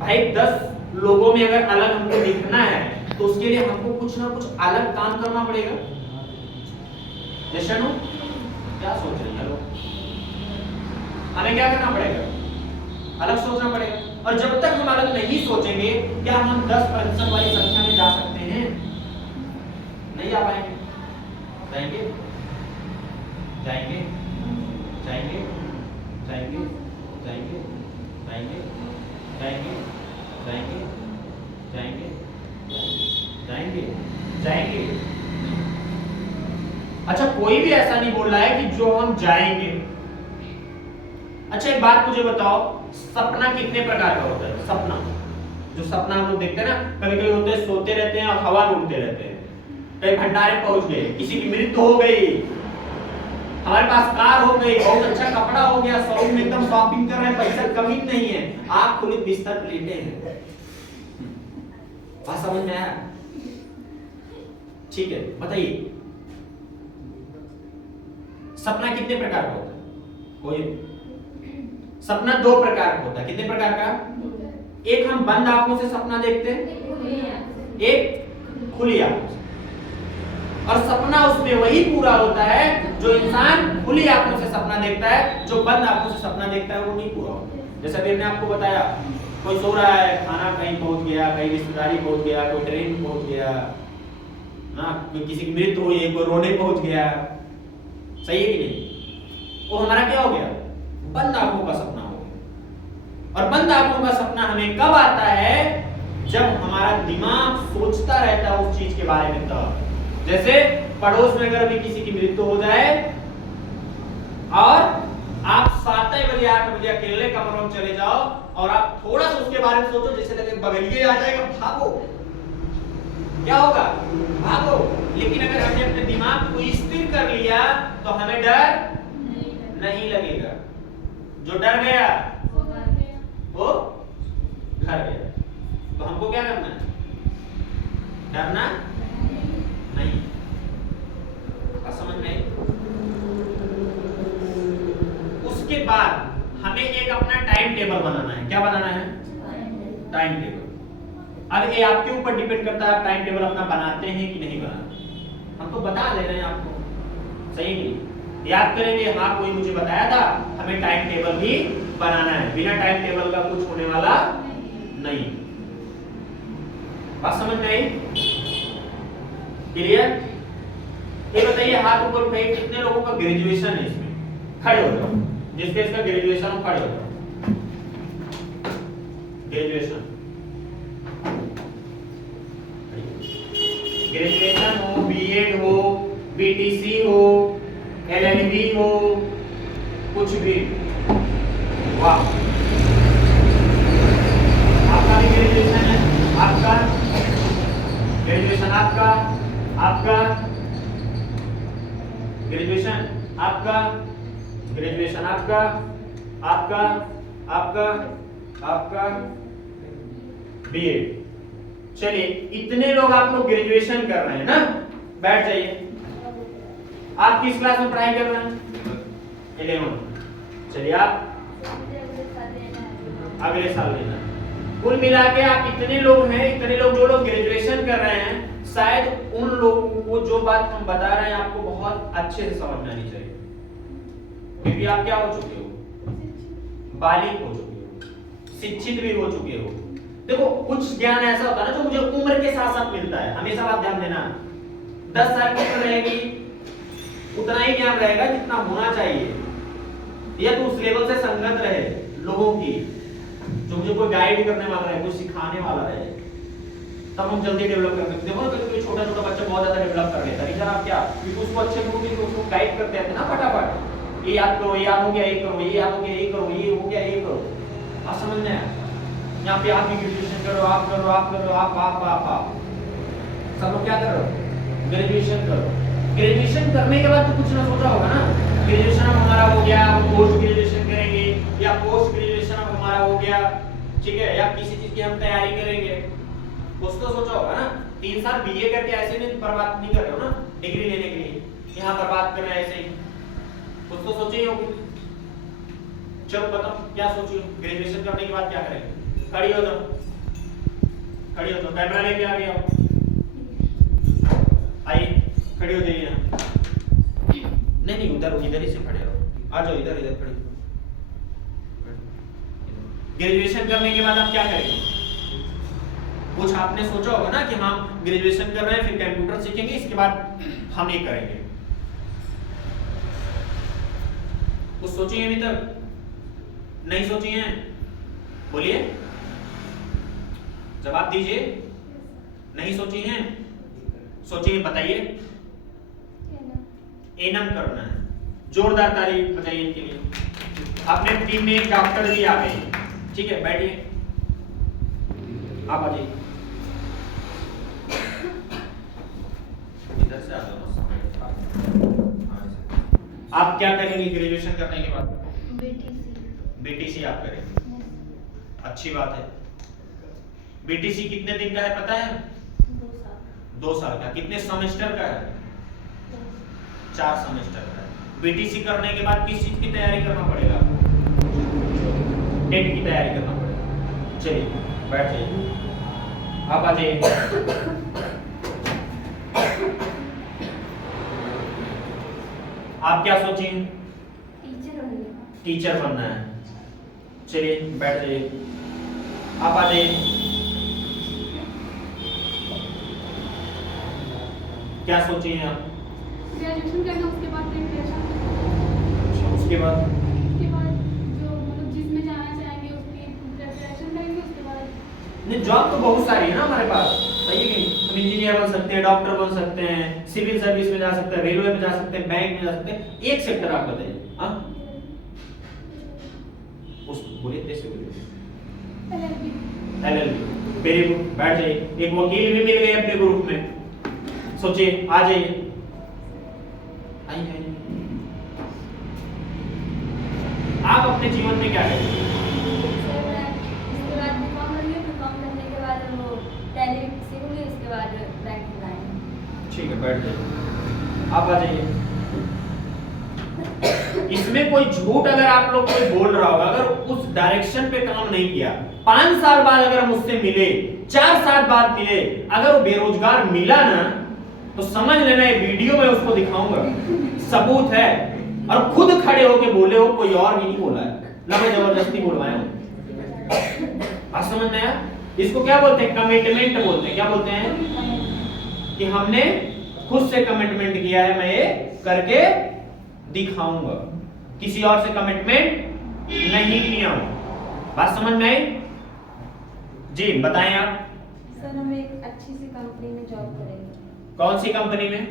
भाई? 10 लोगों में अगर अलग हमको दिखना है तो उसके लिए हमको कुछ ना कुछ अलग काम करना पड़ेगा। जशनु क्या सोच रही है लोग? हमें क्या करना पड़ेगा? अलग सोचना पड़ेगा। और जब तक हम अलग नहीं सोचेंगे क्या हम 10% वाली संख्या में जा सकते हैं? नहीं जा पाएंगे। जाएंगे जाएंगे जाएंगे जाएंगे जाएंगे जाएंगे जाएंगे जाएंगे जाएंगे जाएंगे जाएंगे। अच्छा, कोई भी ऐसा नहीं बोल रहा है कि जो हम जाएंगे। अच्छा, एक बात मुझे बताओ, सपना कितने प्रकार का होता है? सपना, जो सपना हम लोग देखते हैं ना, कभी कभी होते हैं सोते रहते हैं और हवा में उड़ते रहते हैं, कहीं भंडारे पहुंच गए, किसी की मृत्यु हो गई, हमारे पास कार हो गई, बहुत अच्छा कपड़ा हो गया, शॉपिंग में एकदम शॉपिंग कर रहे हैं, पैसा कमी नहीं है, आंख खुली बिस्तर पर लेटे हैं। बात समझ में आया? ठीक है, बताइए सपना कितने प्रकार का होता है? कोई सपना 2 प्रकार का होता है। कितने प्रकार का? एक हम बंद आंखों से सपना देखते हैं, एक खुली आंखों से। और सपना उसमें वही पूरा होता है जो इंसान खुली आंखों से सपना देखता है, जो बंद आंखों से सपना देखता है वो नहीं पूरा होता। जैसा अभी मैंने आपको बताया, कोई सो रहा है, खाना कहीं पहुंच गया, कहीं रिश्तेदारी पहुंच गया, कोई ट्रेन पहुंच गया ना, कोई किसी की मृत्यु हुई, कोई रोने पहुंच गया, सही है कि नहीं? वो हमारा क्या हो गया? बंद आंखों का सपना हो गया। और बंद आंखों का सपना हमें कब आता है? जब हमारा दिमाग सोचता रहता है उस चीज के बारे में। तब जैसे पड़ोस में अगर भी किसी की मृत्यु हो जाए और आप 7 बजे 8 बजे अकेले कमरों में चले जाओ और आप थोड़ा सा उसके बारे में सोचो, जैसे लगे बगलिए आ जाएगा, भागो, क्या होगा? भागो। लेकिन अगर हमने अपने दिमाग को स्थिर कर लिया तो हमें डर नहीं लगेगा। जो डर गया वो घर गया। तो हमको क्या करना है? डरना नहीं। समझ में? उसके बाद हमें एक अपना टाइम टेबल बनाना है। क्या बनाना है? Time table. अब ये आपके ऊपर डिपेंड करता है आप टाइम टेबल अपना बनाते हैं कि नहीं बनाते। हम तो बता दे रहे हैं आपको, सही नहीं? याद करेंगे, हाँ कोई मुझे बताया था, हमें टाइम टेबल भी बनाना है। बिना टाइम टेबल का कुछ होने वाला नहीं। बात समझ में आई? क्लियर? ये बताइए, हाथ ऊपर उठाइए, कितने लोगों का ग्रेजुएशन है इसमें? खड़े हो जाओ, जिसके इसका ग्रेजुएशन हो खड़े हो जाओ। ग्रेजुएशन ग्रेजुएशन हो, बीएड हो, बीटीसी हो, एलएलबी हो, कुछ भी। वाह, आपका भी ग्रेजुएशन है। आपका ग्रेजुएशन, आपका ग्रेजुएशन, ग्रेजुएशन, आपका बीएड। चलिए, इतने लोग आप लोग ग्रेजुएशन कर रहे हैं ना? बैठ जाइए। आप किस क्लास में पढ़ाई कर रहे हैं? 11। चलिए, आप अगले साल लेना। कुल मिला के आप इतने लोग हैं, इतने लोग जो लोग ग्रेजुएशन कर रहे हैं, शायद उन लोगों को जो बात हम बता रहे हैं आपको बहुत अच्छे से समझ में आनी चाहिए, क्योंकि आप क्या हो चुके हो? बालिग हो चुके हो, शिक्षित भी हो चुके हो। देखो, कुछ ज्ञान ऐसा होता है ना जो मुझे उम्र के साथ साथ मिलता है। हमेशा बात ध्यान देना, 10 साल की उम्र रहेगी उतना ही ज्ञान रहेगा जितना होना चाहिए, या तो उस लेवल से संगत रहे लोगों की, जो मुझे कोई गाइड करने वाला है, कोई सिखाने वाला है, तब हम जल्दी डेवलप कर सकते हैं। देखो ना, कोई छोटा छोटा बच्चा बहुत ज्यादा डेवलप कर लेता है, आप क्या, क्योंकि उसको अच्छे गुरु के उसको गाइड करते हैं ना फटाफट। ये याद करो, ये याद हो गया, ये करो, ये याद हो गया, ये करो, ये हो गया, ये करो। आप समझ में आया? यहाँ पे आप भी ग्रेजुएशन करो, आप करो, आप करो, आप सब लोग क्या करो? ग्रेजुएशन करो। ग्रेजुएशन करने के बाद तो कुछ ना सोचा होगा ना, ग्रेजुएशन अब हमारा हो गया, अब पोस्ट ग्रेजुएशन करेंगे, या पोस्ट ग्रेजुएशन अब हमारा हो गया, ठीक है, या किसी चीज की हम तैयारी करेंगे, कुछ तो सोचा होगा ना। 3 साल बीए करके ऐसे नहीं बर्बाद नहीं कर रहे हो ना डिग्री लेने के लिए, यहाँ बर्बाद कर रहे हैं ऐसे ही, कुछ तो सोचे ही होगे। चलो बताओ क्या सोची हो? ग्रेजुएशन करने के बाद क्या करेंगे? खड़ी हो जाओ, खड़ी हो जाओ, कैमरा लेके आ गया, आइए खड़ी हो जाइए। नहीं, उधर इधर ही से खड़े रहो, आ जाओ, इधर खड़े। ग्रेजुएशन करने के बाद आप क्या करेंगे? कुछ आपने सोचा होगा ना कि हम ग्रेजुएशन कर रहे हैं, फिर कंप्यूटर सीखेंगे, इसके बाद हम ये करेंगे। कुछ सोची है अभी तक? नहीं सोची हैं? बोलिए, जवाब दीजिए। नहीं सोची हैं? सोचिए, बताइए। एनम करना है। जोरदार तारीफ बताइए इनके लिए। अपने टीम में एक डॉक्टर भी आ गए, ठीक है, बैठिए, आप आ जाइए। इधर से आ जाओ। आप क्या करेंगे ग्रेजुएशन करने के बाद? बीटीसी आप करेंगे, अच्छी बात है। बीटीसी कितने दिन का है पता है? 2 साल का। कितने सेमेस्टर का है? 4 सेमेस्टर का है। बीटीसी करने के बाद किस चीज की तैयारी करना पड़ेगा? टेट की तैयारी करना पड़ेगा। चलिए बैठ जाइए, आप आ जाइए। आप क्या सोची? टीचर बनना है। चलिए बैठ जाइए, आप आ जाइए। क्या सोची हैं आप? ग्रेजुएशन करना, उसके बाद प्रिपरेशन, उसके बाद जो मतलब जिसमें जाना चाहेंगे उसकी प्रिपरेशन करेंगे, उसके बाद नहीं, जॉब तो बहुत सारी है ना हमारे पास, सही है कि हम इंजीनियर बन सकते हैं, डॉक्टर बन सकते हैं, सिविल सर्विस में जा सकते हैं, रेलवे में जा सकते हैं, बैंक में जा सकते हैं। एक सेक्टर आप बताइए। हाँ, उस बोलिए, कैसे बोलिए? एलएलबी। वेरी गुड, बैठ जाइए। एक वकील भी मिल गए अपने ग्रुप में। सोचिए, आ जाइए, आइए। आप अपने जीवन में क्या करेंगे? उसके बाद बीकॉम करेंगे, बीकॉम करने के बाद वो टैली सीखेंगे, उसके बाद बैंक में जाएंगे। ठीक है, बैठ जाइए, आप आ जाइए। इसमें कोई झूठ अगर आप लोग कोई बोल रहा होगा, अगर उस डायरेक्शन पे काम नहीं किया, 5 साल बाद अगर मुझसे मिले, 4 साल बाद मिले, अगर वो बेरोजगार मिला ना, तो समझ लेना ये वीडियो में उसको दिखाऊंगा, सबूत है। और खुद खड़े होके बोले हो, कोई और भी नहीं बोला है ना, मैं जबरदस्ती बोलवाया हूं। बात समझ में आया? इसको क्या बोलते हैं? कमिटमेंट बोलते हैं। क्या बोलते हैं? कि हमने खुद से कमिटमेंट किया है, मैं ये करके दिखाऊंगा, किसी और से कमिटमेंट नहीं लिया हूं। बात समझ में आई? जी बताएं आप। सर हम एक अच्छी सी कंपनी में जॉब करेंगे। कौन सी कंपनी में?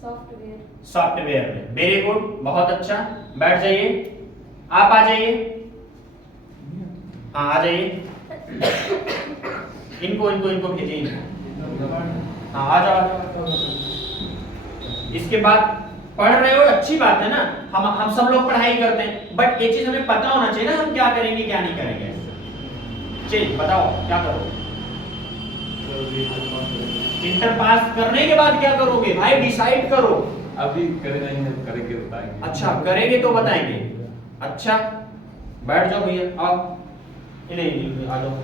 सॉफ्टवेयर। सॉफ्टवेयर में। वेरी गुड, बहुत अच्छा। बैठ जाइए, आप आ जाइए। हाँ आ जाइए, इनको भेजिए इनको। हाँ आ जाओ। इसके बाद पढ़ रहे हो, अच्छी बात है ना, हम सब लोग पढ़ाई करते हैं, बट ये चीज हमें पता होना चाहिए ना, हम क्या करेंगे क्या नहीं करेंगे। चलिए बताओ क्या करोगे? इंटर पास करने के बाद क्या करोगे भाई? डिसाइड करो। अभी करे नहीं, करेंगे बताएंगे। अच्छा करेंगे तो बताएंगे। अच्छा बैठ जाओ भैया, आओ। नहीं आ जाओ।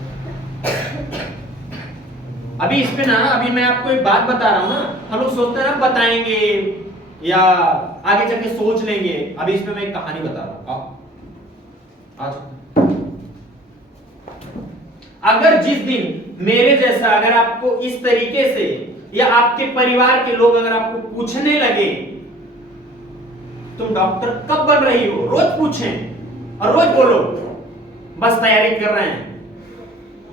अभी इस पे ना, अभी मैं आपको एक बात बता रहा हूँ ना, हम लोग सोचते हैं ना बताएंगे या आगे चल के सोच लेंगे। अभी इस पे मैं एक कहानी बता रहा हूँ, आओ आ जाओ। अगर जिस दिन मेरे जैसा अगर आपको इस तरीके से या आपके परिवार के लोग अगर आपको पूछने लगे तुम डॉक्टर कब बन रही हो, रोज पूछें और रोज बोलो बस तैयारी कर रहे हैं,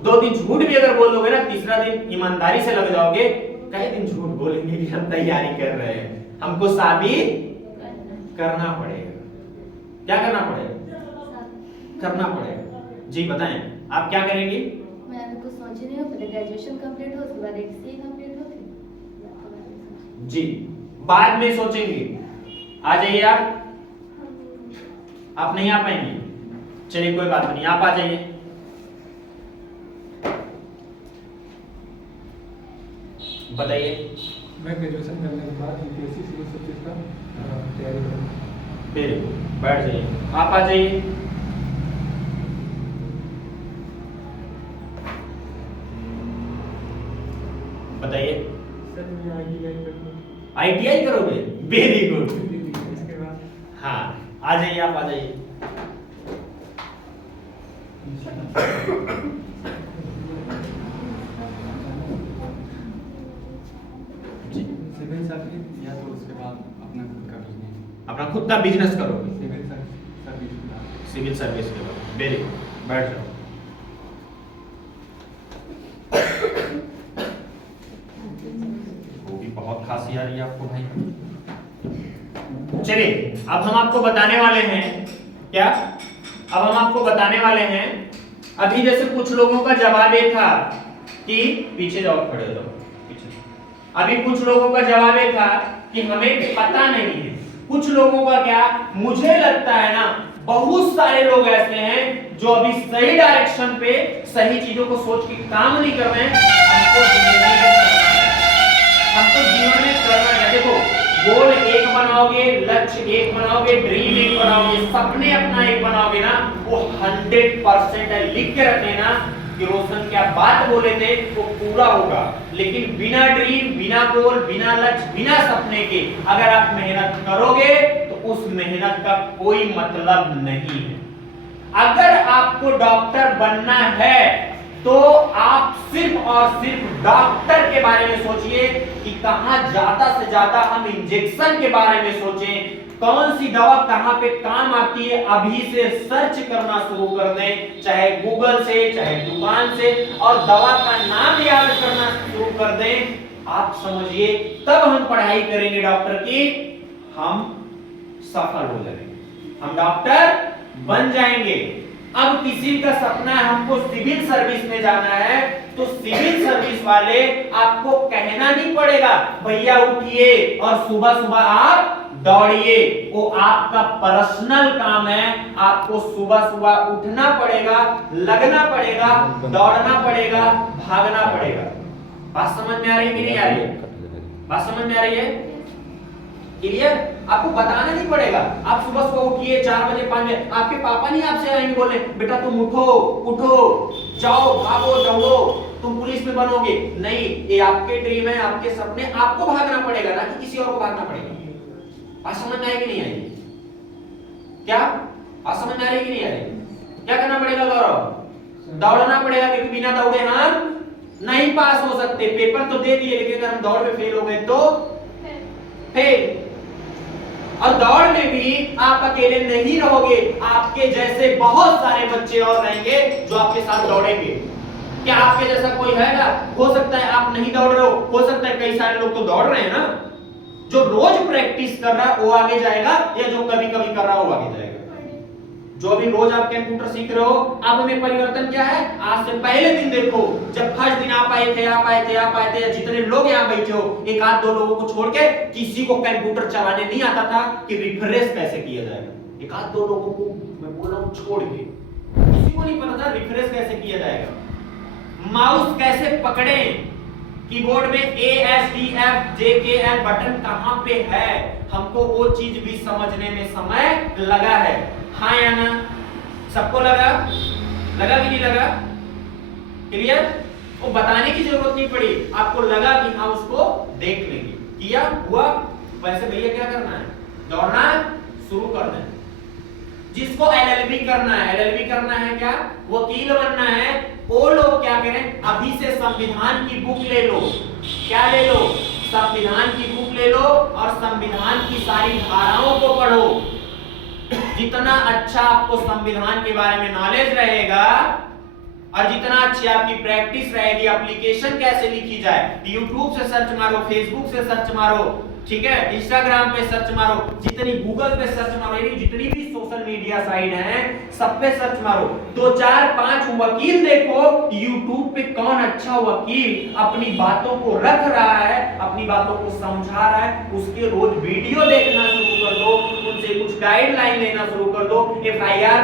2 दिन झूठ भी अगर बोल दोगे ना, तीसरा दिन ईमानदारी से लग जाओगे, कई दिन झूठ बोलेंगे कि हम तैयारी कर रहे हैं, हमको साबित करना पड़ेगा। क्या करना पड़ेगा? करना पड़ेगा। जी बताएं, आप क्या करेंगे? मैं अभी कुछ सोच रही हूँ, पहले ग्रेजुएशन कंप्लीट हो, उसके बाद एक सी कंप्लीट हो, फिर जी बाद में सोचेंगे। आ जाइए आप नहीं आ पाएंगे, चलिए कोई बात नहीं, आप आ जाइए। बताइए। मैं ग्रेजुएशन करने के बाद यूपीएससी सिविल सर्विस का तैयारी करूँगा। फिर बैठ जाइए, आप आ जाइए। बताइए। सर मैं आईटीआई करूँगा। आईटीआई करोगे? Very good. इसके बाद हाँ आ जाइए, आप आ जाइए। जी, सिविल सर्विस या तो उसके बाद अपना खुद का बिजनेस, अपना खुद का बिजनेस करोगे सिविल सर्विस के बाद। सिविल सर्विस के बाद। वेरी गुड, बैठ जाओ। वो भी बहुत खांसी आ रही है आपको भाई। चलिए अब हम आपको बताने वाले हैं क्या, अब हम आपको बताने वाले हैं, अभी जैसे कुछ लोगों का जवाब ये था कि पीछे जाओ, खड़े हो जाओ पीछे। अभी कुछ लोगों का जवाब ये था कि हमें पता नहीं है। कुछ लोगों का क्या, मुझे लगता है ना बहुत सारे लोग ऐसे हैं जो अभी सही डायरेक्शन पे सही चीजों को सोच के काम नहीं कर रहे हैं। हमको जीवन में करना है। देखो, गोल एक बनाओगे, लक्ष्य एक बनाओगे, ड्रीम एक बनाओगे, सपने अपना एक बनाओगे ना, वो 100% है। लिख के रख लेना कि रोशन क्या बात बोले थे वो पूरा होगा। लेकिन बिना ड्रीम, बिना गोल, बिना लक्ष्य, बिना सपने के अगर आप मेहनत करोगे तो उस मेहनत का कोई मतलब नहीं है। अगर आपको डॉक्टर बनना है तो आप सिर्फ और सिर्फ डॉक्टर के बारे में सोचिए कि कहां ज्यादा से ज्यादा हम इंजेक्शन के बारे में सोचें, कौन सी दवा कहां पे काम आती है, अभी से सर्च करना शुरू कर दें, चाहे गूगल से, चाहे दुकान से, और दवा का नाम याद करना शुरू कर दें। आप समझिए, तब हम पढ़ाई करेंगे डॉक्टर की, हम सफल हो जाएंगे, हम डॉक्टर बन जाएंगे। अब किसी का सपना है हमको सिविल सर्विस में जाना है, तो सिविल सर्विस वाले आपको कहना नहीं पड़ेगा भैया उठिए और सुबह सुबह आप दौड़िए। वो आपका पर्सनल काम है। आपको सुबह सुबह उठना पड़ेगा, लगना पड़ेगा, दौड़ना पड़ेगा, भागना पड़ेगा। बात समझ में आ रही है कि नहीं आ रही है? बात समझ में आ रही है? क्लियर? आपको बताना नहीं पड़ेगा। आप सुबह सुबह उठिए 4 बजे 5 बजे, आपके पापा नहीं आपसे आएंगे बोलने बेटा तुम उठो उठो, जाओ, भागो, दौड़ो, तुम पुलिस में बनोगे। नहीं, ये आपके ड्रीम है, आपके सपने, आपको भागना पड़ेगा ना कि किसी और को भागना पड़ेगा। बात समझ में आएगी नहीं आएगी? क्या बात समझ में आ रही कि नहीं आ रही? क्या करना पड़ेगा गौरव? दौड़ना पड़ेगा, क्योंकि बिना दौड़े हम नहीं पास हो सकते। पेपर तो दे दिए, लेकिन अगर हम दौड़ में फेल हो गए तो फेल। और दौड़ में भी आप अकेले नहीं रहोगे, आपके जैसे बहुत सारे बच्चे और रहेंगे जो आपके साथ दौड़ेंगे। क्या आपके जैसा कोई है ना? हो सकता है आप नहीं दौड़ रहे हो सकता है कई सारे लोग तो दौड़ रहे हैं ना। जो रोज प्रैक्टिस कर रहा है वो आगे जाएगा, या जो कभी कभी कर रहा है वो आगे जाएगा। जो अभी रोज आप कंप्यूटर सीख रहे हो, अब में परिवर्तन क्या है? आज से पहले दिन देखो, जब फर्स्ट दिन आप आए थे, जितने लोग यहाँ बैठे हो, एक आध दो लोगों को छोड़ के किसी को कंप्यूटर चलाने नहीं आता था कि रिफ्रेश कैसे किया जाएगा। एक आध दो लोगों को मैं बोल रहा हूँ छोड़ के, किसी को नहीं पता था रिफ्रेश कैसे किया जाएगा, माउस कैसे पकड़े, कीबोर्ड में ASDFJKL बटन कहां पे है, हमको वो चीज भी समझने में समय लगा है। हाँ या ना? सबको लगा कि नहीं लगा? क्लियर? वो बताने की जरूरत नहीं पड़ी, आपको लगा कि हाँ उसको देख लेंगे, किया हुआ। वैसे भैया क्या करना है? दौड़ना शुरू कर दें। जिसको LLB करना है, LLB करना है क्या? वकील बनना है, वो लोग क्या करें? अभी से संविधान की बुक ले लो। क्या ले लो? संविधान की बुक ले लो और संविधान की सारी धाराओं को पढ़ो। जितना अच्छा आपको संविधान के बारे में नॉलेज रहेगा और जितना अच्छी आपकी प्रैक्टिस रहेगी, एप्लीकेशन कैसे लिखी जाए, YouTube से सर्च मारो, Facebook से सर्च मारो, ठीक है, Instagram पे सर्च मारो, जितनी Google पे सर्च मारो, जितनी भी सोशल मीडिया साइट हैं सब पे सर्च मारो। 2 4 5 वकील देखो YouTube पे, कौन अच्छा वकील अपनी बातों को रख रहा है, अपनी बातों को समझा रहा है, उसके रोज वीडियो देखना शुरू कर दो, उनसे कुछ गाइडलाइन लेना शुरू कर दो। FIR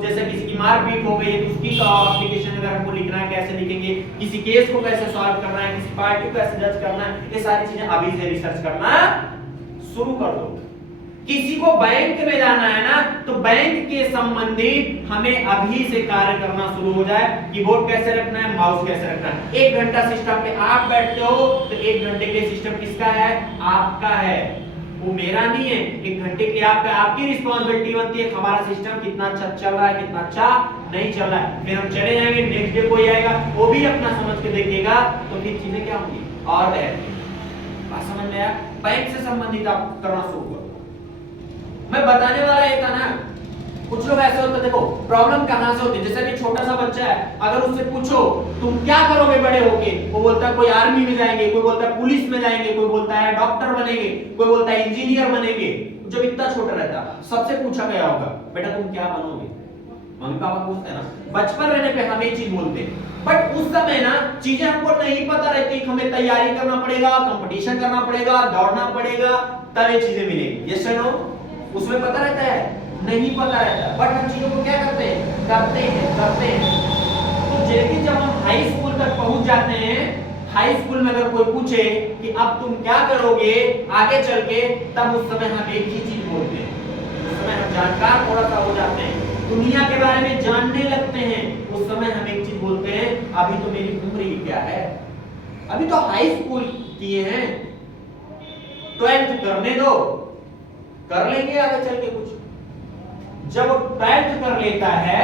जैसे किसी की मारपीट हो गई है तो उसकी एप्लीकेशन अगर हमको लिखना है कैसे लिखेंगे, किसी केस को कैसे सॉल्व करना है, किसी पार्टी को कैसे जज करना है, ये सारी चीजें अभी से रिसर्च करना शुरू कर दो। किसी को बैंक में जाना है ना, तो बैंक के संबंधित हमें अभी से कार्य करना शुरू हो जाए। कीबोर्ड कैसे रखना है, माउस कैसे रखना है। 1 घंटा सिस्टम पे आप बैठते हो तो 1 घंटे के सिस्टम किसका है? आपका है। वो मेरा नहीं है। 1 घंटे के लिए आपकी रिस्पॉन्सिबिलिटी बनती है हमारा सिस्टम कितना अच्छा चल रहा है, कितना अच्छा नहीं चल रहा है। फिर हम चले जाएंगे, नेक्स्ट डे कोई आएगा वो भी अपना समझ के देखेगा, तो फिर चीजें क्या होंगी और बात समझ में आया। बैंक से संबंधित आप करना शुरू करो। मैं बताने वाला ये था ना, कुछ लोग ऐसे होते देखो प्रॉब्लम कहां से होती है। जैसे भी छोटा सा बच्चा है, अगर उससे पूछो तुम क्या करोगे बड़े होके, वो बोलता है कोई आर्मी में जाएंगे, कोई बोलता है पुलिस में जाएंगे, कोई बोलता है डॉक्टर बनेंगे, कोई बोलता है इंजीनियर बनेंगे। जब इतना छोटा रहता सबसे पूछा गया होगा बेटा तुम क्या बनोगे, मम्मी पापा पूछते हैं ना। बचपन रहने पे हम ये चीज बोलते हैं, बट उस समय ना चीजें हमको नहीं पता रहती। हमें तैयारी करना पड़ेगा, कंपटीशन करना पड़ेगा, दौड़ना पड़ेगा, तब ये चीजें मिलेंगी। यस और नो? उसमें पता रहता है नहीं पता रहता, बट हम चीजों को क्या करते हैं करते हैं। तो जैसे जब हम हाई स्कूल तक पहुंच जाते हैं, हाई स्कूल में अगर कोई पूछे कि अब तुम क्या करोगे आगे चल के, तब उस समय हम एक ही चीज बोलते हैं। उस समय हम जानकार थोड़ा सा हो जाते हैं, दुनिया के बारे में जानने लगते हैं। उस समय हम एक चीज बोलते हैं अभी तो मेरी उम्र ही क्या है, अभी तो हाई स्कूल किए हैं, 12th करने दो, कर लेंगे आगे चल के कुछ। जब 12th कर लेता है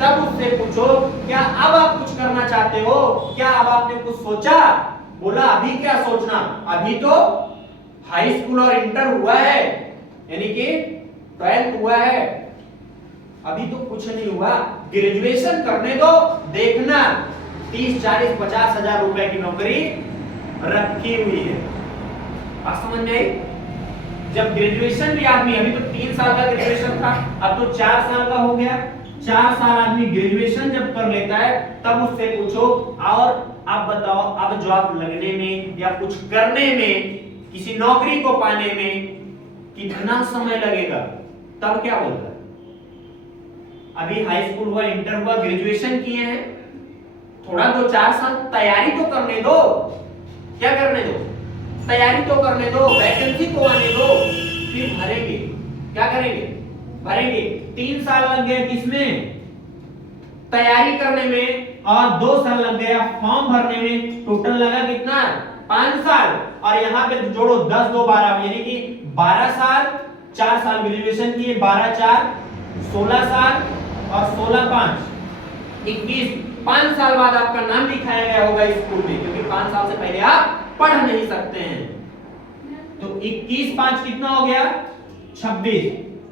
तब उससे पूछो क्या अब आप कुछ करना चाहते हो, क्या अब आपने कुछ सोचा। बोला अभी क्या सोचना, अभी तो हाई स्कूल और इंटर हुआ है, यानी कि 12th हुआ है, अभी तो कुछ नहीं हुआ, ग्रेजुएशन करने दो, देखना 30, 40, 50 हजार रुपए की नौकरी रखी हुई है। आप समझ में आई? जब ग्रेजुएशन भी आदमी, अभी तो 3 साल का ग्रेजुएशन था, अब तो 4 साल का हो गया। 4 साल आदमी ग्रेजुएशन जब कर लेता है तब उससे पूछो और आप बताओ अब जॉब लगने में या कुछ करने में, किसी नौकरी को पाने में कितना समय लगेगा, तब क्या बोलता है। अभी हाई स्कूल हुआ, इंटर हुआ, ग्रेजुएशन किए हैं, थोड़ा 2-4 साल तैयारी तो करने दो। क्या करने दो? तैयारी तो करने दो, वैकेंसी तो आने दो, फिर भरेंगे। क्या करेंगे? भरेंगे। 3 साल लग गए किसमें? तैयारी करने में, और 2 साल लग गया फॉर्म भरने में, टोटल लगा कितना? 5 साल। और यहाँ पे जोड़ो 10, 2, 12, यानी कि 12 साल, 4 साल ग्रेजुएशन किए, 12, 4, 16 साल, और 16, 5, 21, 5 साल बाद आपका नाम लिखाया गया होगा स्कूल में, क्योंकि 5 साल से पहले आप पढ़ नहीं सकते हैं। तो 21, 5 कितना हो गया? 26।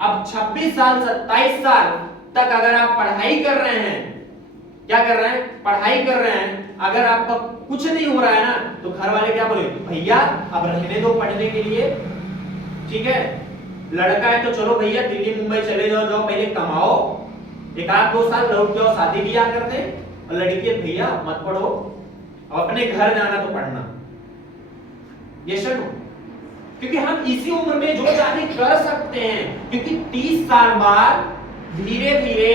अब 26 साल 27 साल तक अगर आप पढ़ाई कर रहे हैं, क्या कर रहे हैं? पढ़ाई कर रहे हैं, अगर आपका कुछ नहीं हो रहा है ना, तो घर वाले क्या बोले, भैया अब रहने दो पढ़ने के लिए, ठीक है, लड़का है तो चलो भैया दिल्ली मुंबई चले जाओ, पहले कमाओ, 1-2 साल लौट जाओ, शादी ब्याह कर दे। और लड़की है भैया मत पढ़ो, अब अपने घर जाना तो पढ़ना। ये सुनो, क्योंकि हम इसी उम्र में जो चाहे कर सकते हैं, क्योंकि 30 साल बाद धीरे धीरे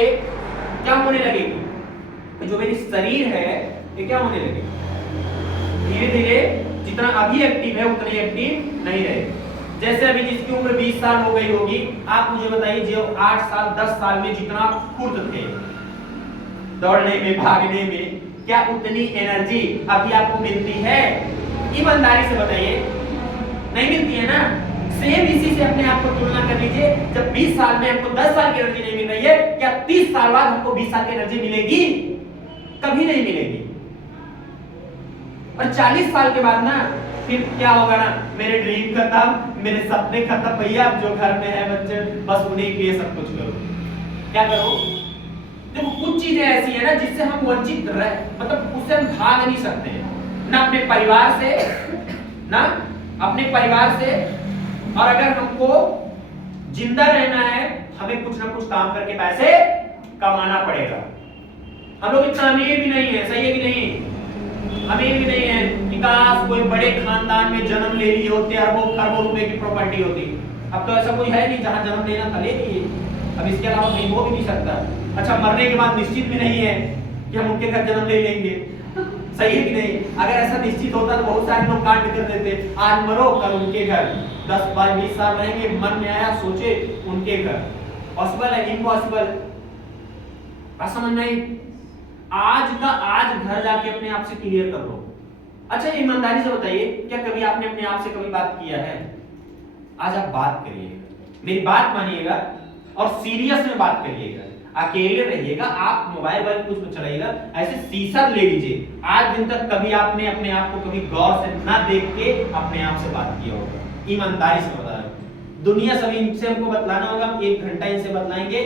क्या होने लगेगी, जो मेरी शरीर है ये क्या होने लगेगी, धीरे धीरे जितना अभी एक्टिव है उतने एक्टिव नहीं रहे। जैसे अभी जिसकी उम्र 20 साल हो गई होगी, आप मुझे बताइए जो 8 साल 10 साल में जितना फुर्त थे दौड़ने में, भागने में, क्या उतनी एनर्जी अभी आपको मिलती है? ईमानदारी से बताइए, नहीं मिलती है ना। सेम इसी से अपने आप को तुलना कर लीजिए। जब 20 साल में हमको 10 साल की एनर्जी नहीं मिल रही है, क्या 30 साल बाद हमको 20 साल की एनर्जी मिलेगी? कभी नहीं मिलेगी। और 40 साल के बाद ना फिर क्या होगा ना, मेरे ड्रीम खत्म, मेरे सपने खत्म, भैया अब जो घर में है बच्चे बस उन्हीं के लिए सब कुछ करो। क्या करो? देखो कुछ चीजें ऐसी है ना जिससे हम वंचित रह, मतलब उससे हम भाग नहीं सकते हैं, ना अपने परिवार से, ना अपने परिवार से। और अगर हमको जिंदा रहना है, हमें कुछ ना कुछ काम करके पैसे कमाना पड़ेगा। हम लोग इतना अमीर भी नहीं है, सही है कि नहीं? अमीर भी नहीं है कि काश कोई बड़े खानदान में जन्म ले लिए होते, अरबों खरबों रुपए की प्रॉपर्टी होती। अब तो ऐसा कोई है नहीं, जहां जन्म लेना था ले लिए, अब इसके अलावा कहीं हो भी नहीं सकता। अच्छा, मरने के बाद निश्चित भी नहीं है कि हम उनके घर जन्म ले लेंगे, सही है कि नहीं? अगर ऐसा निश्चित होता तो बहुत सारे लोग कांड कर देते, आज मरो कल उनके घर, 10-20 साल रहेंगे, मन में आया सोचे उनके घर। पॉसिबल है? इम्पॉसिबल। बात समझ में आई? आज का आज घर जाके अपने आप से क्लियर कर लो। अच्छा ईमानदारी से बताइए, क्या कभी आपने अपने आप से कभी बात किया है? आज आप बात करिएगा, मेरी बात मानिएगा और सीरियस में बात करिएगा। अकेले रहिएगा, आप मोबाइल वाइल कुछ मत चलाइएगा, ऐसे शीशा ले लीजिए। आज दिन तक कभी आपने अपने आप को कभी गौर से ना देख के अपने आप से बात किया होगा? ईमानदारी से बता रहा हूं। दुनिया सभी इनसे हमको बतलाना होगा, 1 घंटा इनसे बतलाएंगे,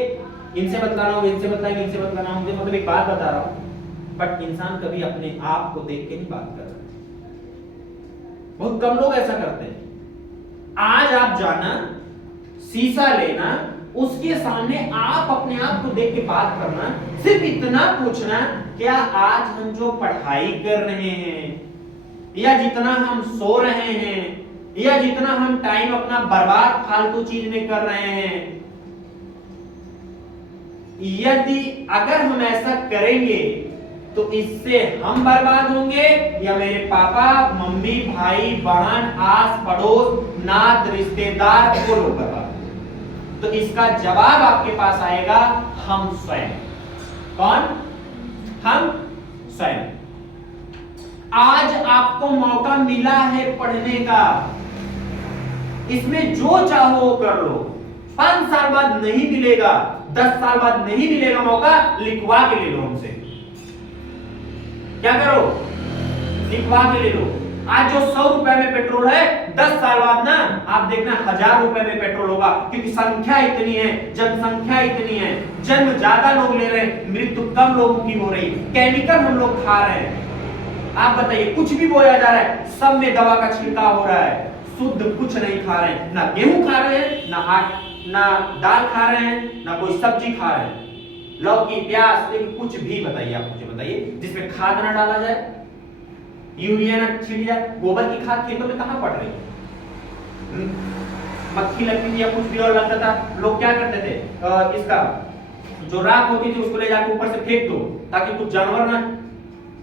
इनसे बतलाना होगा, इनसे बतलाएंगे, इनसे बतलाना होगा। मतलब एक बात बता रहा हूं, बट इंसान कभी अपने आप को देख के नहीं बात कर रहा। बहुत कम लोग ऐसा करते हैं। आज आप जाना, शीशा लेना, उसके सामने आप अपने आप को देख के बात करना, सिर्फ इतना पूछना, क्या आज हम जो पढ़ाई कर रहे हैं या जितना हम सो रहे हैं या जितना हम टाइम अपना बर्बाद फालतू चीज में कर रहे हैं, यदि अगर हम ऐसा करेंगे तो इससे हम बर्बाद होंगे या मेरे पापा, मम्मी, भाई, बहन, आस पड़ोस, नात, रिश्तेदार वो लोग बर्बाद? तो इसका जवाब आपके पास आएगा, हम स्वयं। कौन? हम स्वयं। आज आपको मौका मिला है पढ़ने का, इसमें जो चाहो कर लो। 5 साल बाद नहीं मिलेगा, 10 साल बाद नहीं मिलेगा मौका, लिखवा के ले लो हमसे। क्या करो? लिखवा के ले लो। आज जो 100 रुपए में पेट्रोल है, 10 साल बाद ना आप देखना 1000 रुपए में पेट्रोल होगा, क्योंकि संख्या इतनी है, जनसंख्या इतनी है, जन्म ज्यादा लोग ले रहे हैं, मृत्यु कम लोगों की हो रही, केमिकल हम लोग खा रहे हैं। आप बताइए, कुछ भी बोया जा रहा है, सब में दवा का छिड़काव हो रहा है, शुद्ध कुछ नहीं खा रहे हैं। ना गेहूं खा रहे हैं, ना दाल खा रहे हैं, ना कोई सब्जी खा रहे हैं, लौकी, प्याज, लेकिन कुछ भी बताइए, आप मुझे बताइए जिसमें खाद ना डाला जाए, यूरिया ना छिड़ जाए। गोबर की खाद खेतों में कहां पड़ रही है? मक्खी लगती थी या कुछ भी और लगता था, लोग क्या करते थे, इसका जो राख होती थी उसको ले जाकर ऊपर से फेंक दो ताकि कुछ जानवर ना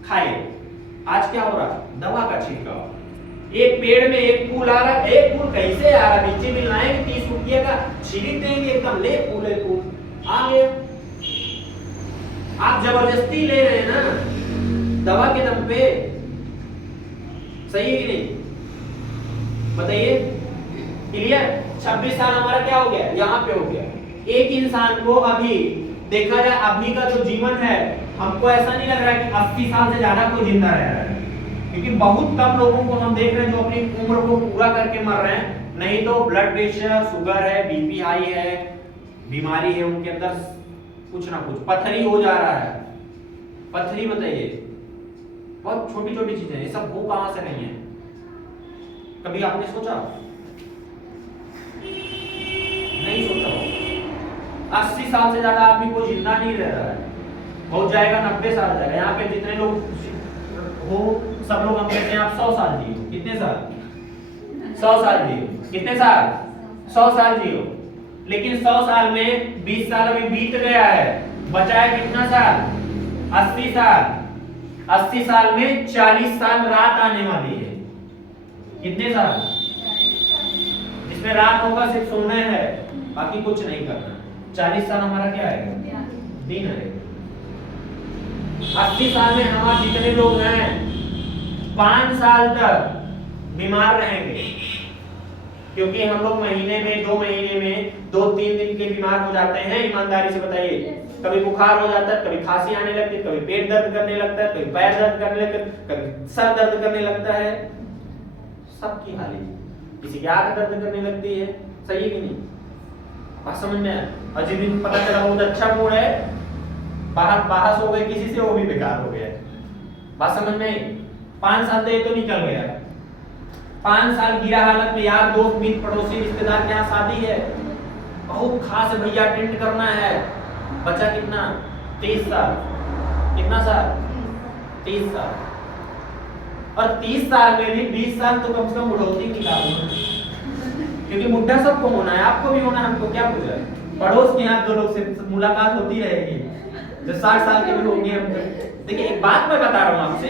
खाए। आज क्या हो रहा? दवा का छिड़काव। एक पेड़ में एक फूल आ रहा, एक फूल कैसे आ रहा, नीचे मिल रहा है 30 रुपये का, छिड़क देंगे एकदम, ले फूल है, फूल आ गया। आप जबरदस्ती ले रहे हैं ना दवा के दम पे, सही है कि नहीं? बताइए। क्लियर? 26 साल हमारा क्या हो गया, यहाँ पे हो गया। एक इंसान को अभी देखा जाए, अभी का जो जीवन है, हमको ऐसा नहीं लग रहा है कि 80 साल से ज्यादा कोई जिंदा रह रहा है, क्योंकि बहुत कम लोगों को हम देख रहे हैं जो अपनी उम्र को पूरा करके मर रहे हैं। नहीं तो ब्लड प्रेशर, शुगर है, बीपी हाई है, बीमारी है उनके अंदर, कुछ ना कुछ पथरी हो जा रहा है। पथरी बताइए, बहुत छोटी छोटी चीजें, ये सब वो कहां से नहीं है? कभी आपने सोचा? नहीं सोचा हो। 80 साल से ज्यादा आदमी कोई जिंदा नहीं रह रहा है, हो जाएगा 90 साल जाएगा। यहाँ पे जितने लोग हो सब लोग हम कहते हैं आप 100 साल जियो। कितने साल? 100 साल जियो। कितने साल? 100 साल जियो। लेकिन 100 साल में 20 साल अभी बीत गया है, बचा है कितना साल? 80 साल। 80 साल में 40 साल रात आने वाली है। कितने साल? जिसमें रात होगा सिर्फ सोना है, बाकी कुछ नहीं करना। 40 साल हमारा क्या है? दिन है। 80 साल में हमारे जितने लोग हैं 5 साल तक बीमार रहेंगे, क्योंकि हम लोग महीने में 2 महीने में 2-3 दिन के बीमार हो जाते हैं। ईमानदारी से बताइए, कभी बुखार हो जाता है, कभी खांसी आने लगती है, कभी पेट दर्द करने लगता है, कभी पैर दर्द करने लगता है, कभी सर दर्द करने लगता है। सबकी हालत, किसी की आंख दर्द करने लगती है। सही है कि नहीं? बात समझ में आया? और जिस दिन पता चला बहुत अच्छा मूड है, बहस हो गई किसी से, वो भी बेकार हो गया। बात समझ में आई? 5 साल तो ये तो निकल गया। 5 साल गिरा हालत में यार दोस्त मित्र पड़ोसी रिश्तेदार के यहाँ शादी है, बहुत खास भैया अटेंड करना है, बचा कितना? 30 साल। कितना साल? 30 साल। और 30 साल में भी 20 साल तो कम से कम बुढ़ौती निकालो, क्योंकि बुढ़ा सबको होना है, आपको भी होना है, हमको क्या पूछा है? पड़ोस के यहाँ 2 लोग से मुलाकात होती रहेगी, जो 60 साल के भी होंगे हम। देखिए एक बात मैं बता रहा हूँ आपसे,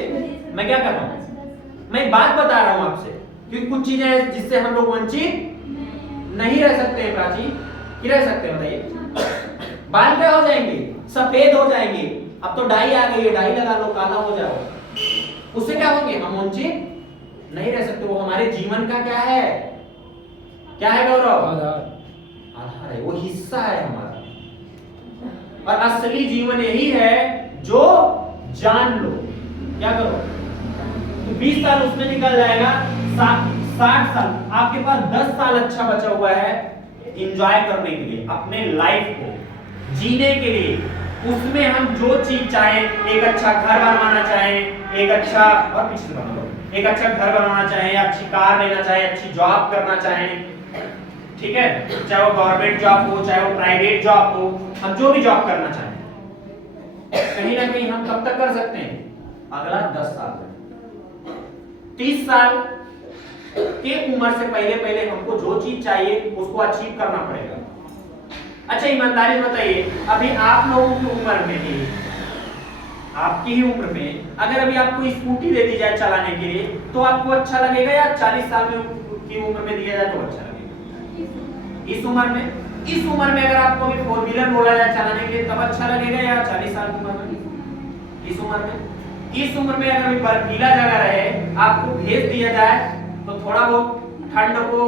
मैं क्या कर रहा हूँ, मैं एक बात बता रहा हूँ आपसे, क्योंकि कुछ चीजें हैं जिससे हम लोग वंचित नहीं रह सकते हैं। प्राची कि रह सकते हैं? बताइए। बाल क्या हो जाएंगे? सफेद हो जाएंगे। अब तो डाई आ गई है, डाई लगा लो, काला हो जाओ, उससे क्या होंगे? हम वंचित नहीं रह सकते। वो हमारे जीवन का क्या है? क्या है गौरव? आधार। आधार है, वो हिस्सा है हमारा। और असली जीवन यही है जो जान लो। क्या करो? तो 20 साल उसमें निकल जाएगा, 60 साल आपके पास, 10 साल अच्छा बचा हुआ है एंजॉय करने के लिए, अपने लाइफ को जीने के लिए। उसमें हम जो चीज चाहें, एक अच्छा घर बनवाना चाहें, एक अच्छा, और पीछे से बना लो, एक अच्छा घर बनवाना चाहें, अच्छी कार लेना चाहें, अच्छी जॉब करना चाहें, ठीक है, चाहे वो गवर्नमेंट जॉब हो, चाहे वो प्राइवेट जॉब हो, हम जो भी जॉब करना चाहें, कहीं ना कहीं हम कब तक कर सकते हैं? अगला 10 साल तक। 30 साल के उम्र से पहले पहले हमको जो चीज चाहिए उसको अचीव करना पड़ेगा। अच्छा ईमानदारी बताइए, अभी आप लोगों की उम्र में ही, आपकी ही उम्र में अगर अभी आपको स्कूटी दे दी जाए चलाने के लिए, तो आपको अच्छा लगेगा, या 40 साल में की उम्र में दिया जाए तो अच्छा लगेगा? इस उम्र में अगर आपको अभी 4 व्हीलर बोला जाए चलाने के लिए तब अच्छा लगेगा, या 40 साल की उम्र में? इस उम्र में अगर बर्फीला जगह रहे, आपको भेज दिया जाए तो थोड़ा बहुत ठंड को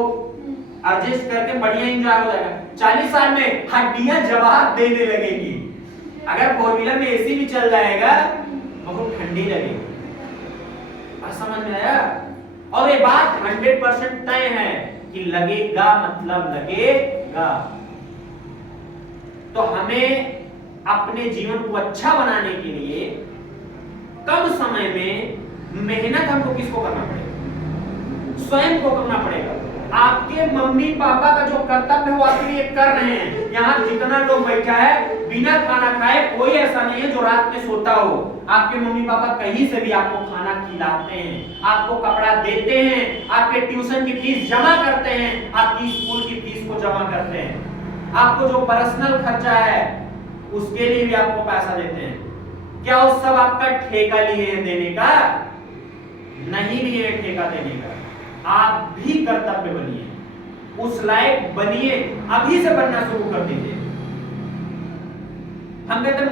एडजस्ट करके बढ़िया एंजॉय हो जाएगा। 40 साल में हड्डियां जवाब देने लगेगी। अगर 4 व्हीलर में एसी भी चल जाएगा बहुत ठंडी लगेगी। और समझ में आया? और ये बात 100% तय है कि लगेगा मतलब लगेगा। तो हमें अपने जीवन को अच्छा बनाने के लिए कम समय में मेहनत हमको किसको करना पड़ेगा? स्वयं को करना पड़ेगा। आपके मम्मी पापा का जो कर्तव्य है वो आपके लिए कर रहे हैं। यहाँ जितना लोग बैठा है बिना खाना खाए कोई ऐसा नहीं है जो रात में सोता हो। आपके मम्मी पापा कहीं से भी आपको खाना खिलाते हैं, आपको कपड़ा देते हैं, आपके ट्यूशन की फीस जमा करते हैं, आपकी स्कूल की फीस को जमा करते हैं, आपको जो पर्सनल खर्चा है उसके लिए भी आपको पैसा देते हैं। क्या वो सब आपका ठेका लिए हैं देने का? नहीं लिए ठेका देने का। आप भी कर्तव्य बनिए, उस लायक बनिए, अभी से बनना शुरू कर दीजिए। हम कहते हैं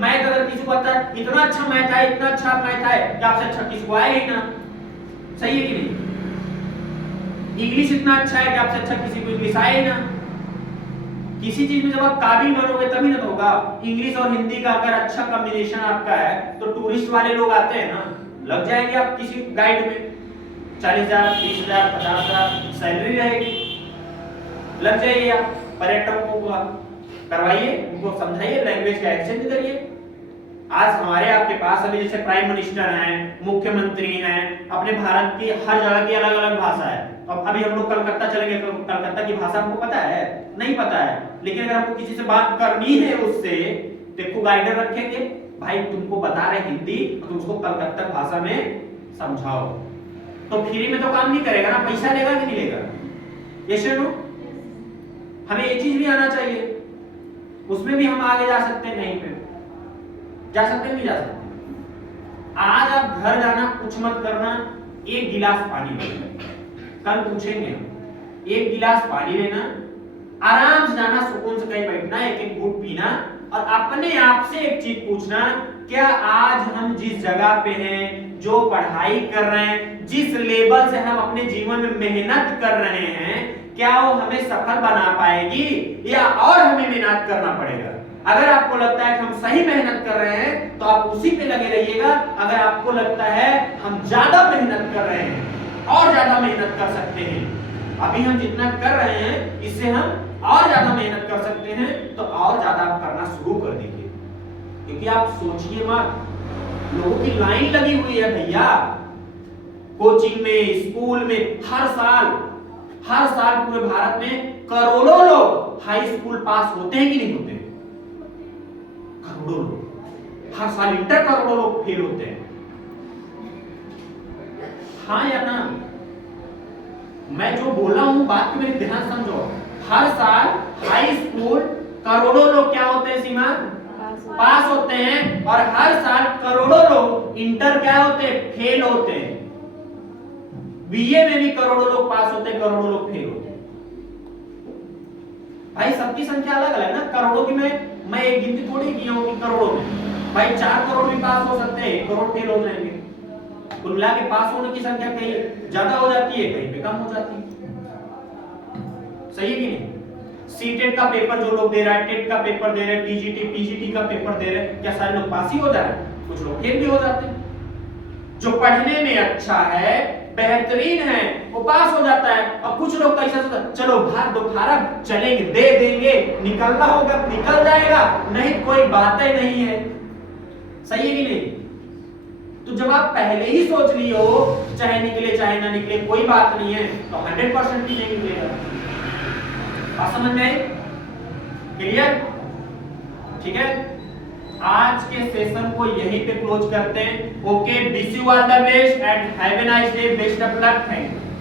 मैथ अगर किसी को आता है, इतना अच्छा मैथ है, इतना अच्छा मैथ है कि आपसे अच्छा किसी को आएगा ही ना। सही है कि नहीं? इंग्लिश इतना अच्छा है कि आपसे अच्छा किसी को इंग्लिश आए ही ना। किसी चीज में जब आप काबिल बनोगे तभी ना होगा। इंग्लिश और हिंदी का अगर अच्छा कॉम्बिनेशन आपका है तो टूरिस्ट वाले लोग आते हैं ना, लग जाएंगे आप किसी गाइड में। 40,000, 30,000, 50,000 सैलरी रहेगी, लग जाइए आप पर्यटकों को करवाइए, उनको समझाइए, लैंग्वेज का एक्सचेंज करिए। आज हमारे आपके पास अभी जैसे प्राइम मिनिस्टर हैं, मुख्यमंत्री हैं, अपने भारत की हर जगह की अलग अलग भाषा है। तो अभी हम लोग कलकत्ता चलेंगे तो कलकत्ता की भाषा हमको पता है? नहीं पता है। लेकिन अगर हमको किसी से बात करनी है उससे, देखो गाइडर रखेंगे, भाई तुमको बता रहे हिंदी, तो उसको कलकत्ता भाषा में समझाओ। तो फ्री में तो काम नहीं करेगा ना, पैसा लेगा कि नहीं लेगा? यस या नो? हमें ये चीज भी आना चाहिए, उसमें भी हम आगे जा सकते हैं। नहीं पे जा सकते हैं, नहीं जा सकते। आज आप घर जाना कुछ मत करना, एक गिलास पानी लेना, कल पूछेंगे हम, एक गिलास पानी लेना, आराम से जाना, सुकून से कहीं बैठना, एक एक घूंट पीना, और अपने आप से एक चीज पूछना, क्या आज हम जिस जगह पे हैं, जो पढ़ाई कर रहे हैं, जिस लेवल से हम अपने जीवन में मेहनत कर रहे हैं, क्या वो हमें सफल बना पाएगी या और हमें मेहनत करना पड़ेगा? अगर आपको लगता है कि हम सही मेहनत कर रहे हैं तो आप उसी पे लगे रहिएगा। अगर आपको लगता है हम ज्यादा मेहनत कर रहे हैं, और ज्यादा मेहनत कर सकते हैं, अभी हम जितना कर रहे हैं इससे हम और ज्यादा मेहनत कर सकते हैं, तो और ज्यादा आप करना शुरू कर दीजिए। क्योंकि आप सोचिए मत, लोगों की लाइन लगी हुई है भैया, कोचिंग में, स्कूल में। हर साल पूरे भारत में करोड़ों लोग हाई स्कूल पास होते हैं कि नहीं होते? करोड़ों लोग हर साल, इंटर करोड़ों लोग फेल होते हैं। हाँ या ना? मैं जो बोला हूं बात को मेरे ध्यान समझो। हर साल हाई स्कूल करोड़ों लोग क्या होते हैं सीमा? पास होते हैं। और हर साल करोड़ों लोग इंटर क्या होते हैं? फेल होते हैं। बीए में भी करोड़ों लोग पास होते हैं, करोड़ों लोग फेल होते हैं। भाई सबकी संख्या अलग अलग ना, करोड़ों की मैं एक गिनती थोड़ी की हूं कि करोड़ों में। भाई 4 करोड़ भी पास हो सकते हैं, 1 करोड़ फेल हो जाएंगे। कुल मिला के पास होने की संख्या कहीं ज्यादा हो जाती है, कहीं पे कम हो जाती है। सही है कि नहीं? सीटेट का पेपर जो लोग दे रहा है, टेट का पेपर दे रहे हैं, टीजीटी पीजीटी का पेपर दे रहे हैं, क्या सारे लोग पास ही हो जा रहे हैं? कुछ लोग फेल भी हो जाते हैं। जो पढ़ने में अच्छा है, बेहतरीन है, वो पास हो जाता है। और कुछ लोग कैसा सोचता है, चलो भाग दो फारग, चलेंगे, दे देंगे, निकलना होगा निकल जाएगा, नहीं कोई बात ही नहीं है। सही है कि नहीं? तो जब आप पहले ही सोच लिए हो चाहे निकले चाहे ना निकले कोई बात नहीं है, तो 100% भी नहीं निकलेगा। बात समझ में आई? क्लियर? ठीक है, आज के सेशन को यहीं पे क्लोज करते हैं। Okay, wish you all the best and have a nice day, best of luck, thank you.